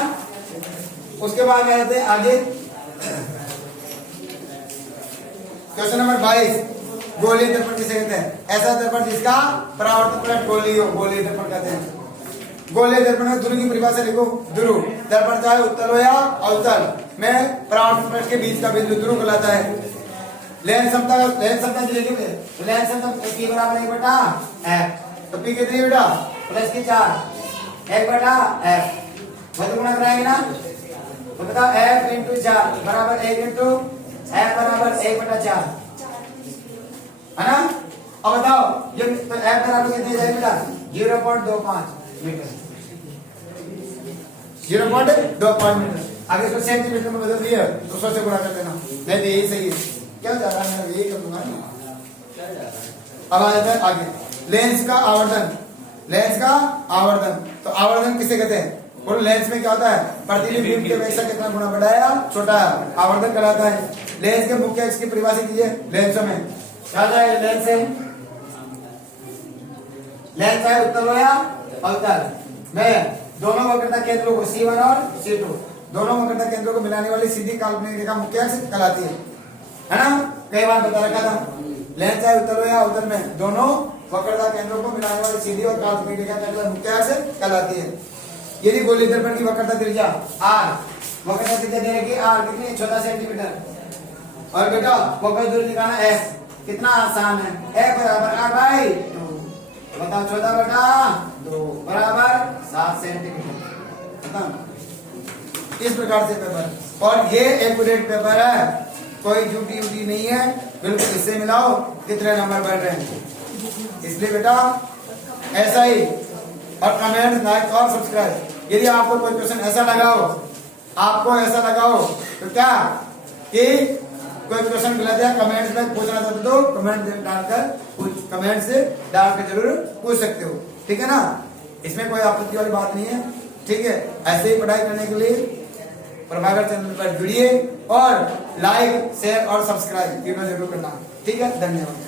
उसके बाद क्या कहते हैं आगे, क्वेश्चन नंबर 22, गोलीय दर्पण किसे कहते हैं, ऐसा दर्पण जिसका परावर्तन पलट गोलीय हो, गोलीय दर्पण कहते हैं। गोलीय दर्पण में ध्रुव की परिभाषा लिखो, ध्रुव दर्पण चाहे उत्तल हो या अवतल में परावर्तन पलट के बीच का बिंदु ध्रुव कहलाता है। लेंस क्षमता लिखेंगे, लेंस क्षमता P बराबर 1/f, तो P कितनी बेटा, प्लस की 4, 1/f, मतलब गुणा कराएंगे ना, तो बताओ f × 4 बराबर 1 × f बराबर 1/4, है ना। अब बताओ ये तो f बराबर कितने जाएगा बेटा, 0.25 मीटर, 0.25 मीटर। आगे इसको सेंटीमीटर में बदल दिया तो 100 से गुणा कर देना, नहीं तो यही सही है, क्या जा रहा है, मैं यही कर दूंगा। अब आ जाता है आगे, लेंस का आवर्धन, लेंस का आवर्धन, तो आवर्धन किसे कहते हैं, और लेंस में क्या होता है, प्रतिबिंब बीम के अपेक्षा कितना गुना बड़ा है या छोटा है, आवर्धन कहलाता है। लेंस के मुख्य अक्ष की परिभाषा कीजिए, लेंस में क्या जाए, लेंस है, लेंस है उत्तल हो या अवतल में दोनों वक्रता केंद्रों को C1 और C2, दोनों वक्रता केंद्रों को मिलाने वाली सीधी काल्पनिक रेखा मुख्य अक्ष कहलाती है ना। कई बार बता रखा था, लेंस है उत्तल हो या अवतल में दोनों वक्रता केंद्रों को मिलाने वाली सीधी और काल्पनिक रेखा मुख्य अक्ष कहलाती है। यदि गोलीय दर्पण की वक्रता त्रिज्या r, वक्रता त्रिज्या दे रखी r कितनी, 14 सेंटीमीटर, और बेटा वक्र दूरी निकालना s, कितना आसान है, f बराबर r/2, बताओ 14/2 बराबर 7 सेंटीमीटर, खत्म। इस प्रकार से पेपर, और ये एक्यूरेट पेपर है, कोई झूठी उठी नहीं है, बिल्कुल इससे मिलाओ कितने नंबर बढ़ रहे हैं। इसलिए बेटा ऐसा ही, और कमेंट, लाइक और सब्सक्राइब। यदि आपको कोई क्वेश्चन ऐसा लगा हो, आपको ऐसा लगा हो तो क्या कि कोई क्वेश्चन गलत है, कमेंट्स में पूछना चाहते हो तो कमेंट से डालकर जरूर पूछ सकते हो, ठीक है ना। इसमें कोई आपत्ति वाली बात नहीं है, ठीक है। ऐसे ही पढ़ाई करने के लिए प्रभाकर चैनल पर जुड़िए और लाइक, शेयर और सब्सक्राइब तीनों जरूर करना, ठीक है। धन्यवाद।